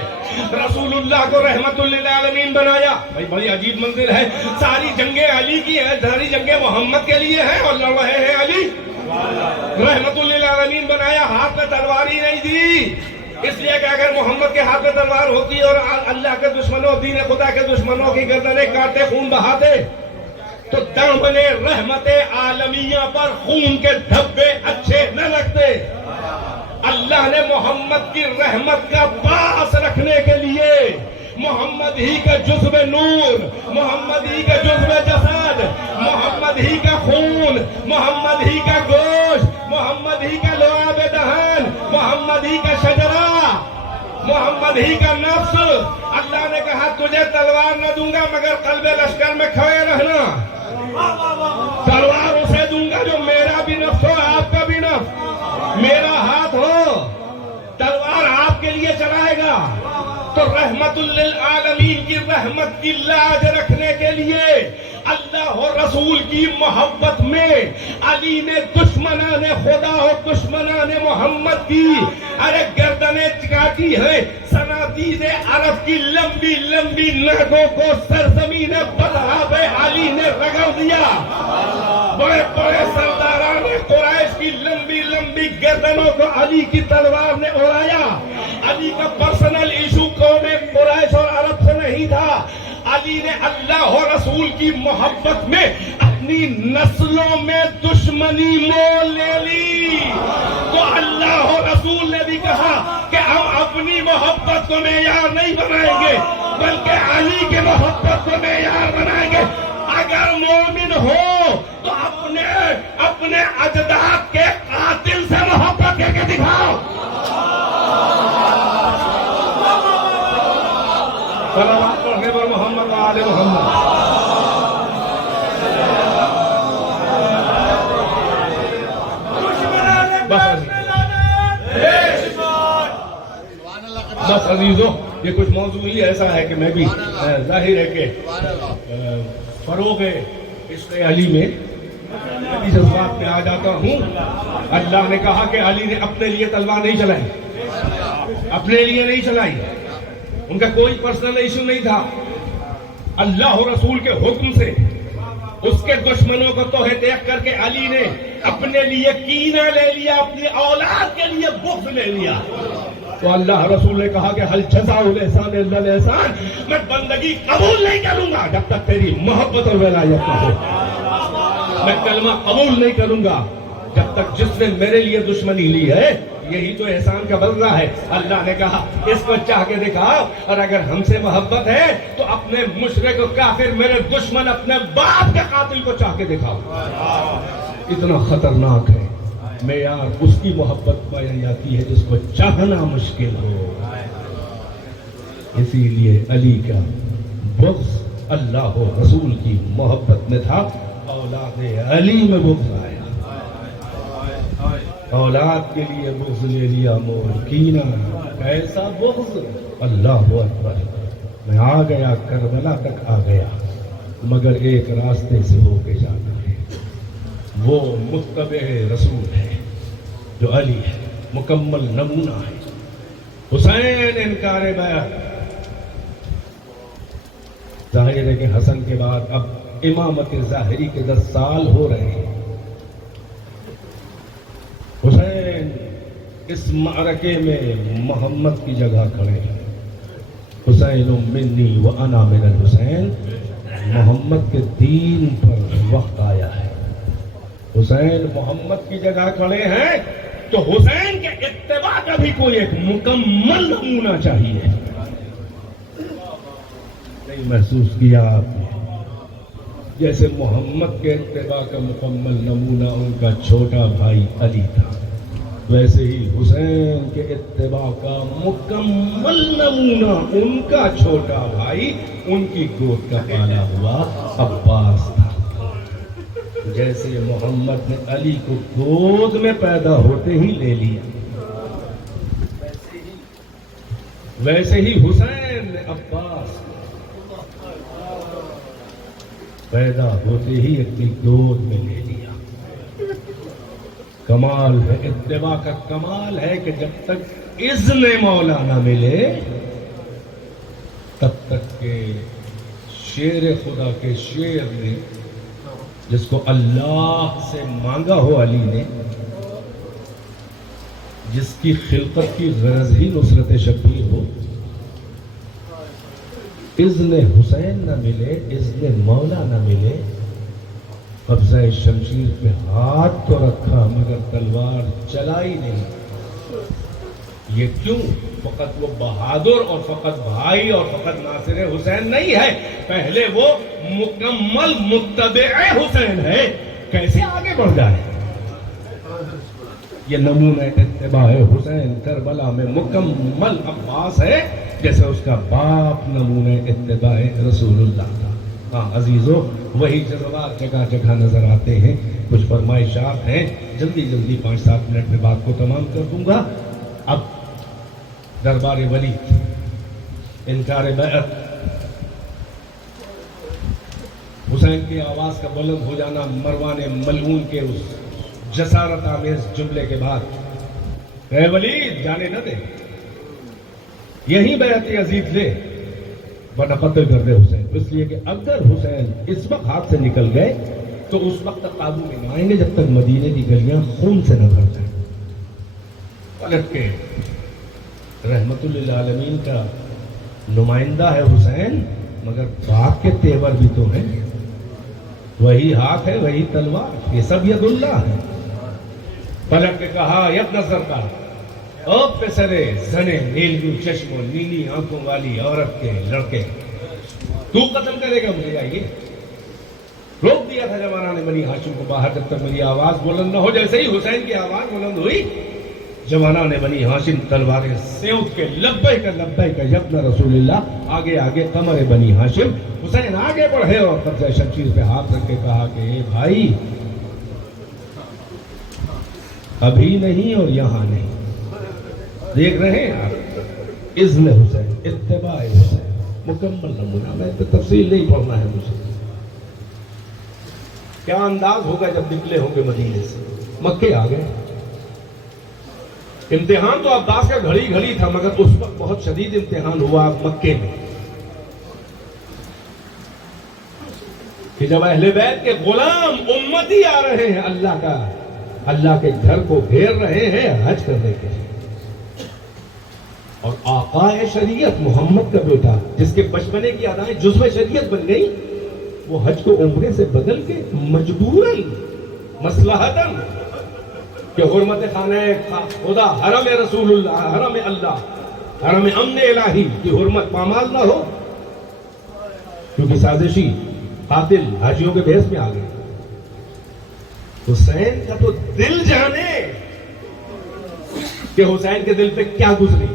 رسول اللہ کو رحمت للعالمین بنایا. بھائی بڑی عجیب منزل ہے. ساری جنگیں علی کی ہیں، ساری جنگیں محمد کے لیے ہیں اور لڑ رہے ہیں علی. رحمت للعالمین بنایا، ہاتھ میں تلوار ہی نہیں دی. اس لیے کہ اگر محمد کے ہاتھ میں تلوار ہوتی اور اللہ کے دشمنوں، دین خدا کے دشمنوں کی گردنیں کاٹے، خون بہاتے، تو دامن رحمت عالمیہ پر خون کے دھبے اچھے نہ لگتے. اللہ نے محمد کی رحمت کا باعث رکھنے کے لیے محمد ہی کا جزو نور، محمد ہی کا جزو جسد، محمد ہی کا خون، محمد ہی کا گوشت، محمد ہی کا لعاب دہن، محمد ہی کا شجرہ، محمد ہی کا نفس. اللہ نے کہا تجھے تلوار نہ دوں گا مگر قلب لشکر میں کھوئے رہنا. تلوار اسے دوں گا جو میرا بھی نفس ہو، آپ کا بھی نفس، میرا ہاتھ ہو. تلوار آپ کے لیے چلائے گا. تو رحمت للعالمین کی رحمت کی لاج رکھنے کے لیے اللہ اور رسول کی محبت میں علی نے دشمنان خدا اور دشمنان محمد کی ارے گردنیں کاٹی ہیں. صنادید عرب کی لمبی لمبی ناکوں کو سرزمین بلحا پہ علی نے رگڑ دیا. بڑے بڑے سرداران قریش کی لمبی لمبی گردنوں کو علی کی تلوار نے اڑایا. علی کا پرسنل ایشو قوم قریش اور عرب سے نہیں تھا. علی نے اللہ اور رسول کی محبت میں اپنی نسلوں میں دشمنی مول لے لی. تو اللہ اور رسول نے بھی کہا کہ ہم اپنی محبت کو معیار نہیں بنائیں گے بلکہ علی کی محبت کو معیار بنائیں گے. اگر مومن ہو تو اپنے اجداد کے قاتل سے محبت کر کے دکھاؤ. صلوات پڑھنے پر محمد و آل محمد. بس عزیزوں یہ کچھ موضوع ہی ایسا ہے کہ میں بھی ظاہر ہے کہ فروغ عشق علی میں اس جذبات میں آ جاتا ہوں. اللہ نے کہا کہ علی نے اپنے لیے تلوار نہیں چلائی، اپنے لیے نہیں چلائی. ان کا کوئی پرسنل ایشو نہیں تھا. اللہ اور رسول کے حکم سے اس کے دشمنوں کو توحید دیکھ کر کے علی نے اپنے لیے کینہ لے لیا، اپنی اولاد کے لیے بغض لے لیا. تو اللہ رسول نے کہا کہ حل جزاء الاحسان الا الاحسان، میں بندگی قبول نہیں کروں گا جب تک تیری محبت اور ولایت نہ ہو. میں کلمہ قبول نہیں کروں گا جب تک جس نے میرے لیے دشمنی لی ہے. یہی تو احسان کا بدلہ ہے. اللہ نے کہا اس کو چاہ کے دکھاؤ، اور اگر ہم سے محبت ہے تو اپنے مشرک و کافر میرے دشمن اپنے باپ کے قاتل کو چاہ کے دکھاؤ. اتنا خطرناک ہے. معیار اس کی محبت پائی جاتی ہے جس کو چاہنا مشکل ہو. اسی لیے علی کا بغض اللہ و رسول کی محبت میں تھا. اولاد علی میں بغض آیا، اولاد کے لیے بغض لے لیا مول. کینہ کیسا بغض! اللہ اکبر. میں آ گیا، کربلا تک آ گیا، مگر ایک راستے سے ہو کے جانا ہے. وہ متبع رسول ہے جو علی ہے، مکمل نمونہ ہے. حسین انکار بیعت. ظاہر ہے کہ حسن کے بعد اب امامت ظاہری کے 10 سال ہو رہے ہیں. حسین اس معرکے میں محمد کی جگہ کھڑے ہیں. حسین منی و انا من الحسین. محمد کے دین پر وقت آیا ہے. حسین محمد کی جگہ کھڑے ہیں تو حسین کے اتباع کا بھی کوئی ایک مکمل نمونہ چاہیے. نہیں محسوس کیا آپ نے جیسے محمد کے اتباع کا مکمل نمونہ ان کا چھوٹا بھائی علی تھا، ویسے ہی حسین کے اتباع کا مکمل نمونہ ان کا چھوٹا بھائی، ان کی گود کا پالا ہوا عباس تھا. جیسے محمد نے علی کو گود میں پیدا ہوتے ہی لے لیا، ویسے ہی حسین نے عباس پیدا ہوتے ہی اپنی گود میں لے لیا. کمال ہے اتباع کا، کمال ہے کہ جب تک اذن مولا نہ ملے تب تک کہ شیر خدا کے شیر نے جس کو اللہ سے مانگا ہو، علی نے جس کی خلقت کی غرض ہی نصرت شبیر ہو، اذن حسین نہ ملے، اذن مولا نہ ملے، قبضہ شمشیر پہ ہاتھ تو رکھا مگر تلوار چلائی نہیں. یہ کیوں؟ فقط وہ بہادر اور فقط بھائی اور فقط ناصر حسین نہیں ہے، پہلے وہ مکمل متبع حسین ہے. کیسے آگے بڑھ جائے؟ یہ نمونہ اتباع حسین کربلا میں مکمل عباس ہے، جیسے اس کا باپ نمونہ اتباع رسول اللہ تھا. ہاں عزیزو، وہی جذبات جگہ جگہ نظر آتے ہیں. کچھ فرمائشات ہیں، جلدی جلدی 5-7 منٹ میں بات کو تمام کر دوں گا. اب دربار ولید، انکار بیعت، حسین کی آواز کا بلند ہو جانا مروان ملعون کے اس جسارت آمیز جملے کے بعد، اے ولید جانے نہ دے، یہی بیعت یزید لے ورنہ قتل کر دے حسین. اس لیے کہ اگر حسین اس وقت ہاتھ سے نکل گئے تو اس وقت تک قابو میں نہ آئیں گے جب تک مدینے کی گلیاں خون سے نہ بھر جائیں. پلٹ کے رحمت للعالمین کا نمائندہ ہے حسین، مگر باپ کے تیور بھی تو ہیں. وہی ہاتھ ہے، وہی تلوار، یہ سب ید اللہ ہے. پلٹ کے کہا ید نظر کا او پسرے زنے نیلو چشم و نیلی آنکھوں والی عورت کے لڑکے، تو قتل کرے گا مجھے؟ آئیے روک دیا تھا جوانہ نے بنی ہاشم کو باہر جب تک میری آواز بلند نہ ہو. جیسے ہی حسین کی آواز بلند ہوئی، جوانہ نے بنی ہاشم تلواریں سیوت کے لبیک یبن رسول اللہ. آگے آگے قمر بنی ہاشم. حسین آگے بڑھے اور قبضہ شمشیر پہ ہاتھ رکھ کے کہا کہ اے بھائی، ابھی نہیں اور یہاں نہیں. دیکھ رہے ہیں آپ، اذن حسین، اتباع حسین، مکمل نمونہ. میں تو تفصیل نہیں پڑھنا ہے مجھے. کیا انداز ہوگا جب نکلے ہوں گے مدینے سے، مکے آ گئے. امتحان تو عباس کا گھڑی گھڑی تھا، مگر اس وقت بہت شدید امتحان ہوا مکے میں کہ جب اہل بیت کے غلام امتی آ رہے ہیں اللہ کے گھر کو گھیر رہے ہیں حج کرنے کے لیے، اور آقا شریعت محمد کا بیٹا جس کے بچپنے کی ادائیں جزو شریعت بن گئی، وہ حج کو عمرے سے بدل کے مجبوراً مصلحتاً کہ حرمت خانہ خدا، حرم رسول اللہ، حرم اللہ، حرم امن الہی کی حرمت پامال نہ ہو، کیونکہ سازشی قاتل حاجیوں کے بھیس میں آ گئے. حسین کا تو دل جانے کہ حسین کے دل پہ کیا گزری،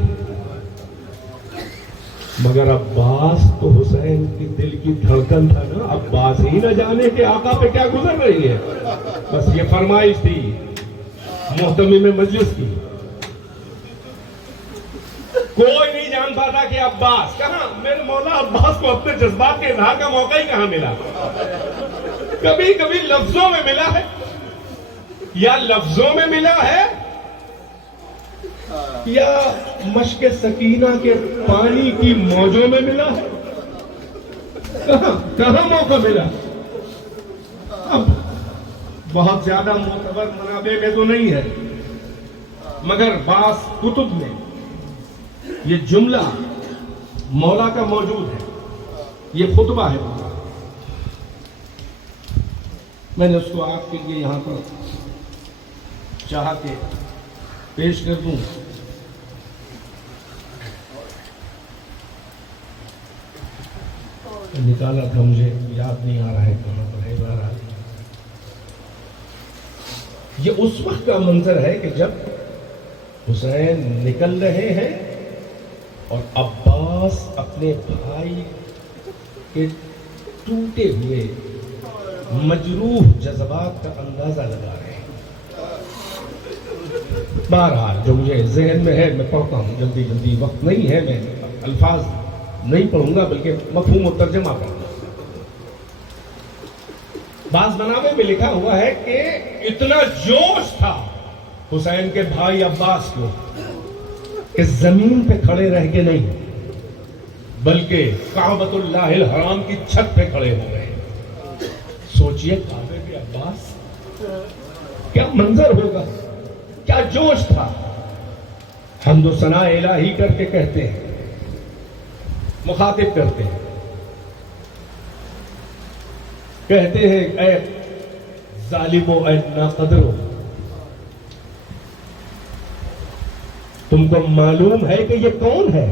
مگر عباس تو حسین کی دل کی دھڑکن تھا نا. عباس ہی نہ جانے کہ آقا پہ کیا گزر رہی ہے. بس یہ فرمائش تھی محتمم مجلس کی. کوئی نہیں جان پاتا کہ عباس کہاں، میرے مولا عباس کو اپنے جذبات کے اظہار کا موقع ہی کہاں ملا. کبھی کبھی لفظوں میں ملا ہے، یا لفظوں میں ملا ہے، یا مشق سکینہ کے پانی کی موجوں میں ملا ہے. کہاں موقع ملا؟ بہت زیادہ معتبر منابع میں تو نہیں ہے، مگر بعض کتب میں یہ جملہ مولا کا موجود ہے، یہ خطبہ ہے پورا۔ میں نے اس کو آپ کے لیے یہاں پر چاہا کہ پیش کر دوں۔ نکالا تھا، مجھے یاد نہیں آ رہا ہے کہاں پر ہے۔ بہرحال یہ اس وقت کا منظر ہے کہ جب حسین نکل رہے ہیں اور عباس اپنے بھائی کے ٹوٹے ہوئے مجروح جذبات کا اندازہ لگا رہے ہیں۔ بہرحال جو مجھے ذہن میں ہے میں پڑھتا ہوں، جلدی جلدی، وقت نہیں ہے، میں الفاظ نہیں پڑھوں گا بلکہ مفہوم و ترجمہ پڑھوں گا۔ بعض منابع میں لکھا ہوا ہے کہ اتنا جوش تھا حسین کے بھائی عباس کو کہ زمین پہ کھڑے رہ کے نہیں بلکہ کعبۃ اللہ الحرام کی چھت پہ کھڑے ہو گئے۔ سوچئے کعبے پہ عباس، کیا منظر ہوگا، کیا جوش تھا۔ حمد و ثنا الہی کر کے کہتے ہیں، مخاطب کرتے ہیں، کہتے ہیں اے ظالمو، اے ناقدرو، تم کو معلوم ہے کہ یہ کون ہے؟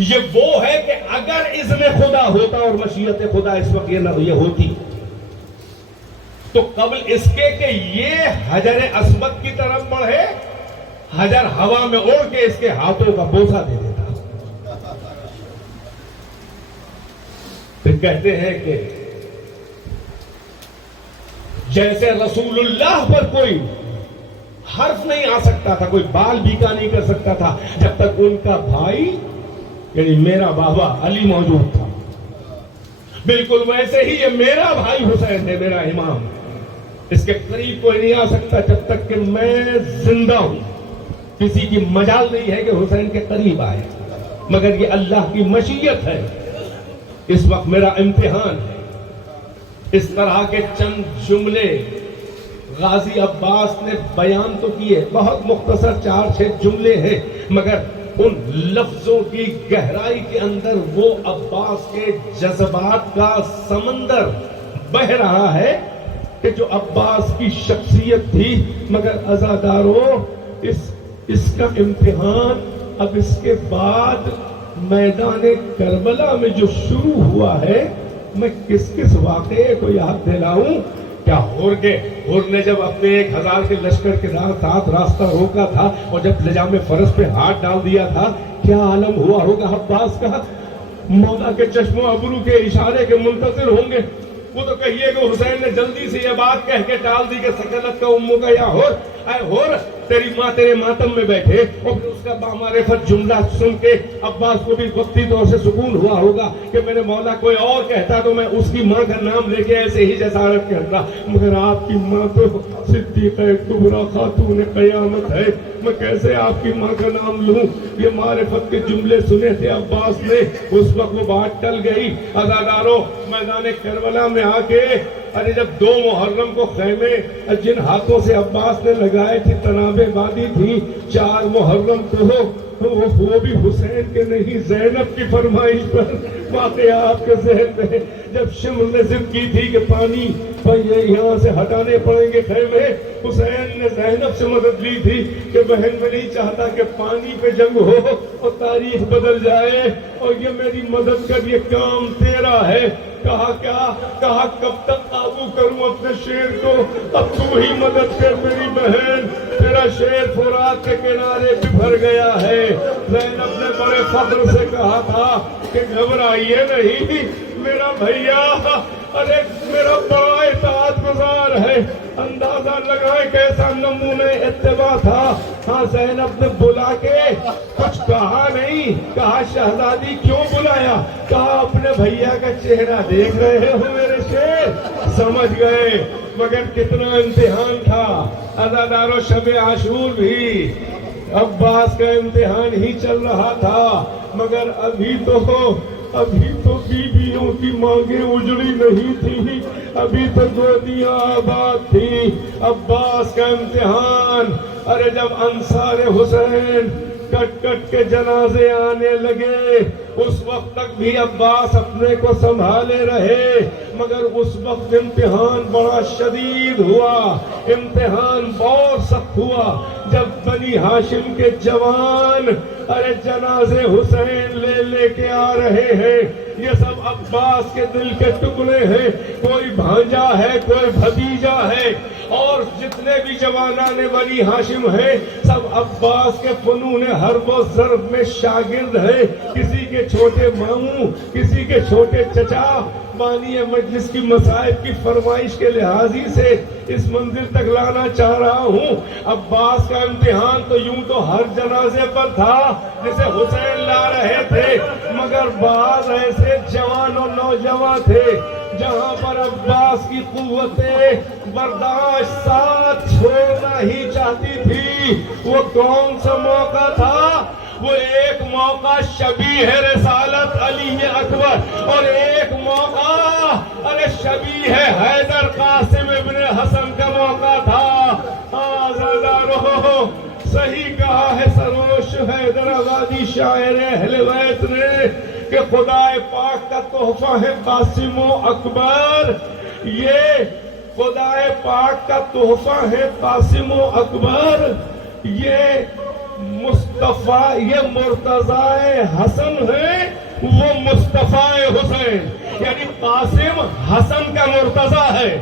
یہ وہ ہے کہ اگر اذن خدا ہوتا اور مشیت خدا اس وقت یہ ہوتی تو قبل اس کے کہ یہ حجر اسود کی طرف بڑھے، حجر ہوا میں اڑ کے اس کے ہاتھوں کا بوسہ دے دیتا۔ پھر کہتے ہیں کہ جیسے رسول اللہ پر کوئی حرف نہیں آ سکتا تھا، کوئی بال بیکا نہیں کر سکتا تھا جب تک ان کا بھائی یعنی میرا بابا علی موجود تھا، بالکل ویسے ہی یہ میرا بھائی حسین ہے، میرا امام، اس کے قریب کوئی نہیں آ سکتا جب تک کہ میں زندہ ہوں۔ کسی کی مجال نہیں ہے کہ حسین کے قریب آئے، مگر یہ اللہ کی مشیت ہے۔ اس وقت میرا امتحان ہے۔ اس طرح کے چند جملے غازی عباس نے بیان تو کیے، بہت مختصر 4-6 جملے ہیں، مگر ان لفظوں کی گہرائی کے اندر وہ عباس کے جذبات کا سمندر بہہ رہا ہے کہ جو عباس کی شخصیت تھی۔ مگر عزادارو، اس کا امتحان اب اس کے بعد میدان کربلا میں جو شروع ہوا ہے، میں کس کس واقعے کو یاد دلاؤں؟ کیا ہور نے جب اپنے 1000 کے لشکر کے ساتھ راستہ روکا تھا اور جب لجام فرس پہ ہاتھ ڈال دیا تھا، کیا عالم ہوا ہوگا عباس کا؟ مولا کے چشم و ابرو کے اشارے کے منتظر ہوں گے۔ وہ تو کہیے کہ حسین نے جلدی سے یہ بات کہہ کے ٹال دی کہ سکلت کا امو کا یا ہور تیری ماں تیرے ماتم میں بیٹھے، اور پھر اس کا بامعرفت جملہ سن کے عباس کو بھی وقتی طور سے سکون ہوا ہوگا کہ میرے مولا کوئی اور کہتا تو میں اس کی ماں کا نام لے کے ایسے ہی جسارت کرتا، مگر آپ کی ماں تو صدیقہ کبریٰ خاتون قیامت ہے، میں کیسے آپ کی ماں کا نام لوں؟ یہ معرفت کے جملے سنے تھے عباس نے، اس وقت وہ بات ٹل گئی۔ عزادارو، میدان کربلا میں آ کے ارے جب 2 محرم کو خیمے جن ہاتھوں سے عباس نے لگائے تھے تنابیں باندھی تھی، 4 محرم کو وہ بھی حسین کے نہیں زینب کی فرمائش پر واقعہ آپ کے ذہن میں۔ جب شمر نے ضد کی تھی کہ پانی یہاں سے ہٹانے پڑیں گے خیمے، حسین نے زینب سے مدد لی تھی کہ بہن میں نہیں چاہتا کہ پانی پہ جنگ ہو اور تاریخ بدل جائے، اور یہ میری مدد کر، یہ کام تیرا ہے۔ کہا کیا؟ کہا کب تک قابو کروں اپنے شیر کو؟ اب تو ہی مدد کر میری بہن، تیرا شیر فرات کے کنارے بھر گیا ہے۔ زینب نے بڑے فخر سے کہا تھا کہ گھبرائیے نہیں میرا بھیا، ارے میرا بڑا اطاعت گزار ہے، اندازہ لگائے کیسا نمونہ اتباع تھا۔ ہاں، زینب نے بلا کے کچھ کہا نہیں، کہا شہزادی کیوں بلایا؟ کہا اپنے بھیا کا چہرہ دیکھ رہے ہو میرے شیر؟ سمجھ گئے، مگر کتنا امتحان تھا عزادارو۔ شب عاشور بھی عباس کا امتحان ہی چل رہا تھا، مگر ابھی تو ابھی تو بیویوں کی مانگیں اجڑی نہیں تھی، ابھی تو گودیاں آباد تھی۔ عباس کا امتحان، ارے جب انصار حسین کٹ کٹ کے جنازے آنے لگے، اس وقت تک بھی عباس اپنے کو سنبھالے رہے، مگر اس وقت امتحان بڑا شدید ہوا، امتحان بہت سخت ہوا جب بنی ہاشم کے جوان ارے جنازے حسین لے کے آ رہے ہیں۔ یہ سب عباس کے دل کے ٹکڑے ہیں، کوئی بھانجا ہے، کوئی بھتیجا ہے، اور جتنے بھی جوانان بنی ہاشم ہیں سب عباس کے فنون حرب و ضرب میں شاگرد ہیں۔ کسی کے چھوٹے ماموں، کسی کے چھوٹے چچا، بانی مجلس کی مصائب کی فرمائش کے لحاظی سے اس منزل تک لانا چاہ رہا ہوں۔ عباس کا امتحان تو یوں تو ہر جنازے پر تھا جسے حسین لا رہے تھے، مگر بعض ایسے جوان اور نوجوان تھے جہاں پر عباس کی قوت برداشت ساتھ چھوڑنا ہی چاہتی تھی۔ وہ کون سا موقع تھا؟ وہ ایک موقع شبیہ رسالت علی اکبر، اور ایک موقع ارے شبیہ حیدر قاسم ابن حسن کا موقع تھا۔ آزادارو، صحیح کہا ہے سروش حیدر آبادی شاعر اہل بیت نے کہ خدا پاک کا تحفہ ہے قاسم و اکبر۔ یہ خدا پاک کا تحفہ ہے قاسم و اکبر، یہ مصطفیٰ، یہ مرتضی حسن ہے، وہ مصطفیٰ حسین، یعنی قاسم حسن کا مرتضی ہے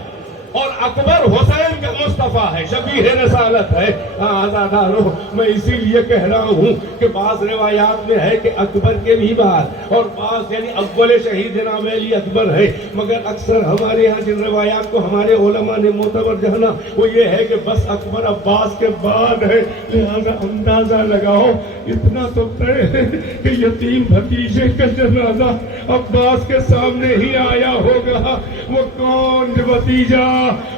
اور اکبر حسین کا مصطفیٰ ہے، شبیہ رسالت ہے۔ آزادارو، میں اسی لیے کہہ رہا ہوں کہ بعض روایات میں ہے کہ اکبر کے بھی بعد، اور بعض یعنی اول شہید جناب علی اکبر ہے، مگر اکثر ہمارے ہاں جن روایات کو ہمارے علماء نے معتبر جانا وہ یہ ہے کہ بس اکبر عباس کے بعد ہے۔ لہذا اندازہ لگاؤ، اتنا تو طے ہے کہ یتیم بھتیجے کا جنازہ عباس کے سامنے ہی آیا ہوگا۔ وہ کون بھتیجا؟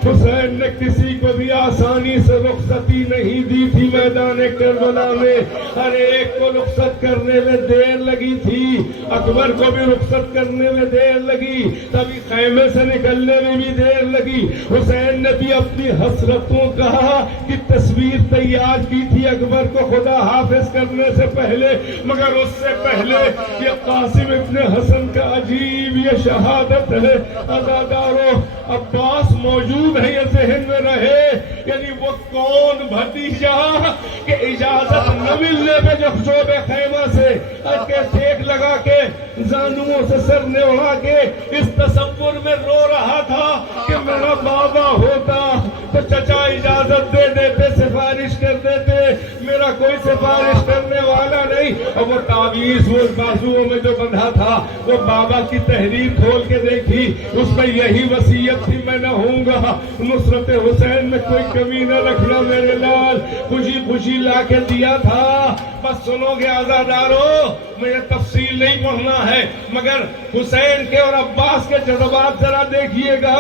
حسین نے کسی کو بھی آسانی سے رخصتی نہیں دی تھی میدان کربلا میں، ہر ایک کو رخصت کرنے میں دیر لگی تھی، اکبر کو بھی رخصت کرنے میں دیر لگی، تبھی خیمے سے نکلنے میں بھی دیر لگی۔ حسین نے بھی اپنی حسرتوں کہا کہ تصویر تیار کی تھی اکبر کو خدا حافظ کرنے سے پہلے، مگر اس سے پہلے یہ قاسم ابن حسن کا عجیب یہ شہادت ہے۔ عزادارو، عباس موجود ہے، یہ ذہن میں رہے، یعنی وہ کون بھتیجا کہ اجازت نہ ملنے پہ جب شعب خیمہ سے کے دیکھ لگا کے زانوؤں سے سر نے اڑا کے اس تصور میں رو رہا تھا کہ میرا بابا ہوتا تو چچا اجازت دے دیتے، سفارش کر دیتے، میرا کوئی سفارش کرنے والا نہیں۔ اور وہ تعویذ وہ بازوؤں میں جو بندھا تھا، وہ بابا کی تحریر کھول کے دیکھی، اس میں یہی وصیت تھی، میں نہ ہوں گا، نصرت حسین میں کوئی کمی نہ رکھنا میرے لال، خوشی خوشی لا کے دیا تھا۔ بس سنو گے آزادارو، مجھے تفصیل نہیں پڑھنا ہے، مگر حسین کے اور عباس کے جذبات ذرا دیکھیے گا۔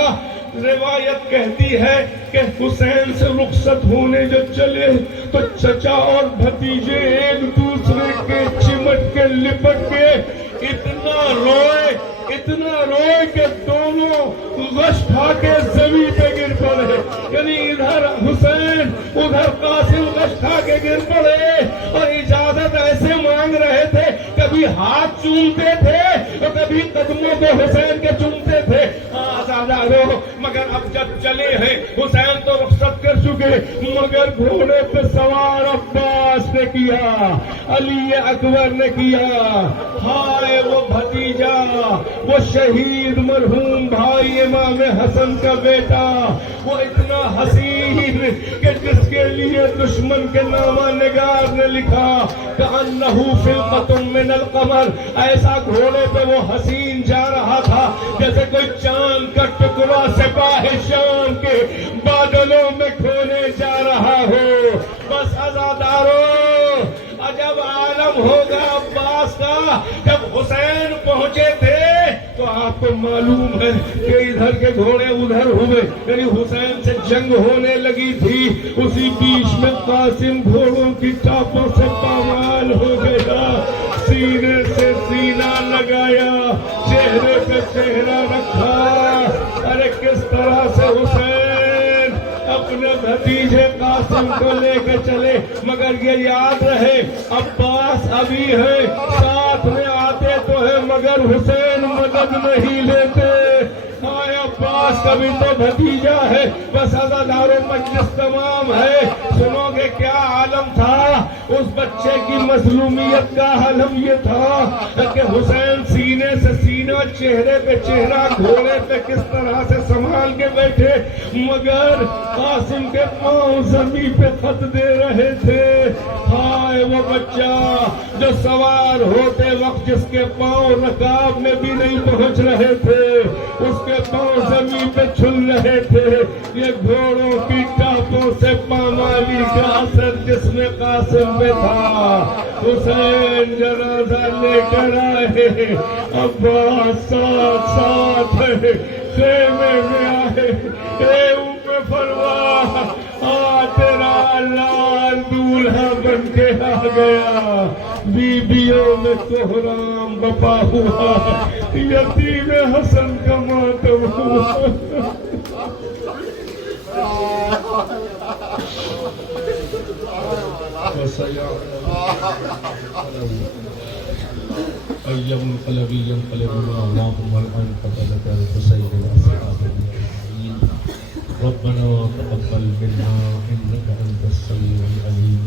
روایت کہتی ہے کہ حسین سے رخصت ہونے جو چلے تو چچا اور بھتیجے ایک دوسرے کے چمٹ کے لپٹ کے اتنا روئے کہ دونوں غش کھا کے زمین پہ گر پڑے، یعنی ادھر حسین ادھر قاسم غش کھا کے گر پڑے، اور اجازت ایسے مانگ رہے تھے، کبھی ہاتھ چومتے تھے اور کبھی قدموں کو حسین کے چومتے تھے۔ آزادارو، مگر اب جب چلے ہیں حسین تو رخصت کر چکے، مگر گھوڑے پہ سوار عباس نے کیا، علی اکبر نے کیا۔ ہائے وہ بھتیجا، وہ شہید مرحوم بھائی امام حسن کا بیٹا، وہ اتنا حسین کہ جس کے لیے دشمن کے نامہ نگار نے لکھا کأنہ فلقۃ من القمر، ایسا گھوڑے پہ وہ حسین جا رہا تھا جیسے کوئی چاند کا ٹکڑا سپاہ شام کے بادلوں میں کھونے جا رہا ہو۔ بس عزادارو، عجب عالم ہوگا عباس کا، جب حسین پہنچے تھے تو آپ کو معلوم ہے کہ ادھر کے گھوڑے ادھر ہوئے، یعنی حسین سے جنگ ہونے لگی تھی، اسی بیچ میں قاسم گھوڑوں کی ٹاپوں سے پامال ہو گیا، سینے سے سینہ لگایا بھتیجے قاسم کو لے کے چلے، مگر یہ یاد رہے عباس ابھی ہے، ساتھ میں آتے تو ہے مگر حسین مدد نہیں لیتے۔ ہائے عباس کا بھی تو بھتیجا ہے، بس عزادار و مجلس تمام ہے، سنو گے کیا عالم تھا اس بچے کی مظلومیت کا۔ عالم یہ تھا کہ حسین سینے سے سینہ، چہرے پہ چہرہ، گھوڑے پہ کس طرح سے سنبھال کے بیٹھے، مگر قاسم کے پاؤں زمین پہ خط دے رہے تھے۔ ہائے وہ بچہ جو سوار ہوتے وقت جس کے پاؤں رکاب میں بھی نہیں پہنچ رہے تھے، اس کے پاؤں زمین پہ چھل رہے تھے۔ یہ گھوڑوں کی ٹاپوں سے پامالی کا اثر جس میں قاسم پہ تھا۔ حسین جنازہ لے کر آئے، عباس ساتھ ساتھ ہے، خیمے میں آئے، اے ام فروا تیرا لال دولہا بن کے آ گیا۔ بیبیوں میں کوہرام بپا ہوا، یتیم حسن کا ماتم ہوا۔ أيام القلب ينقلب اللهم الآن قتلت الحسين الأصحاب ربنا تقبل منا إنك أنت السميع العليم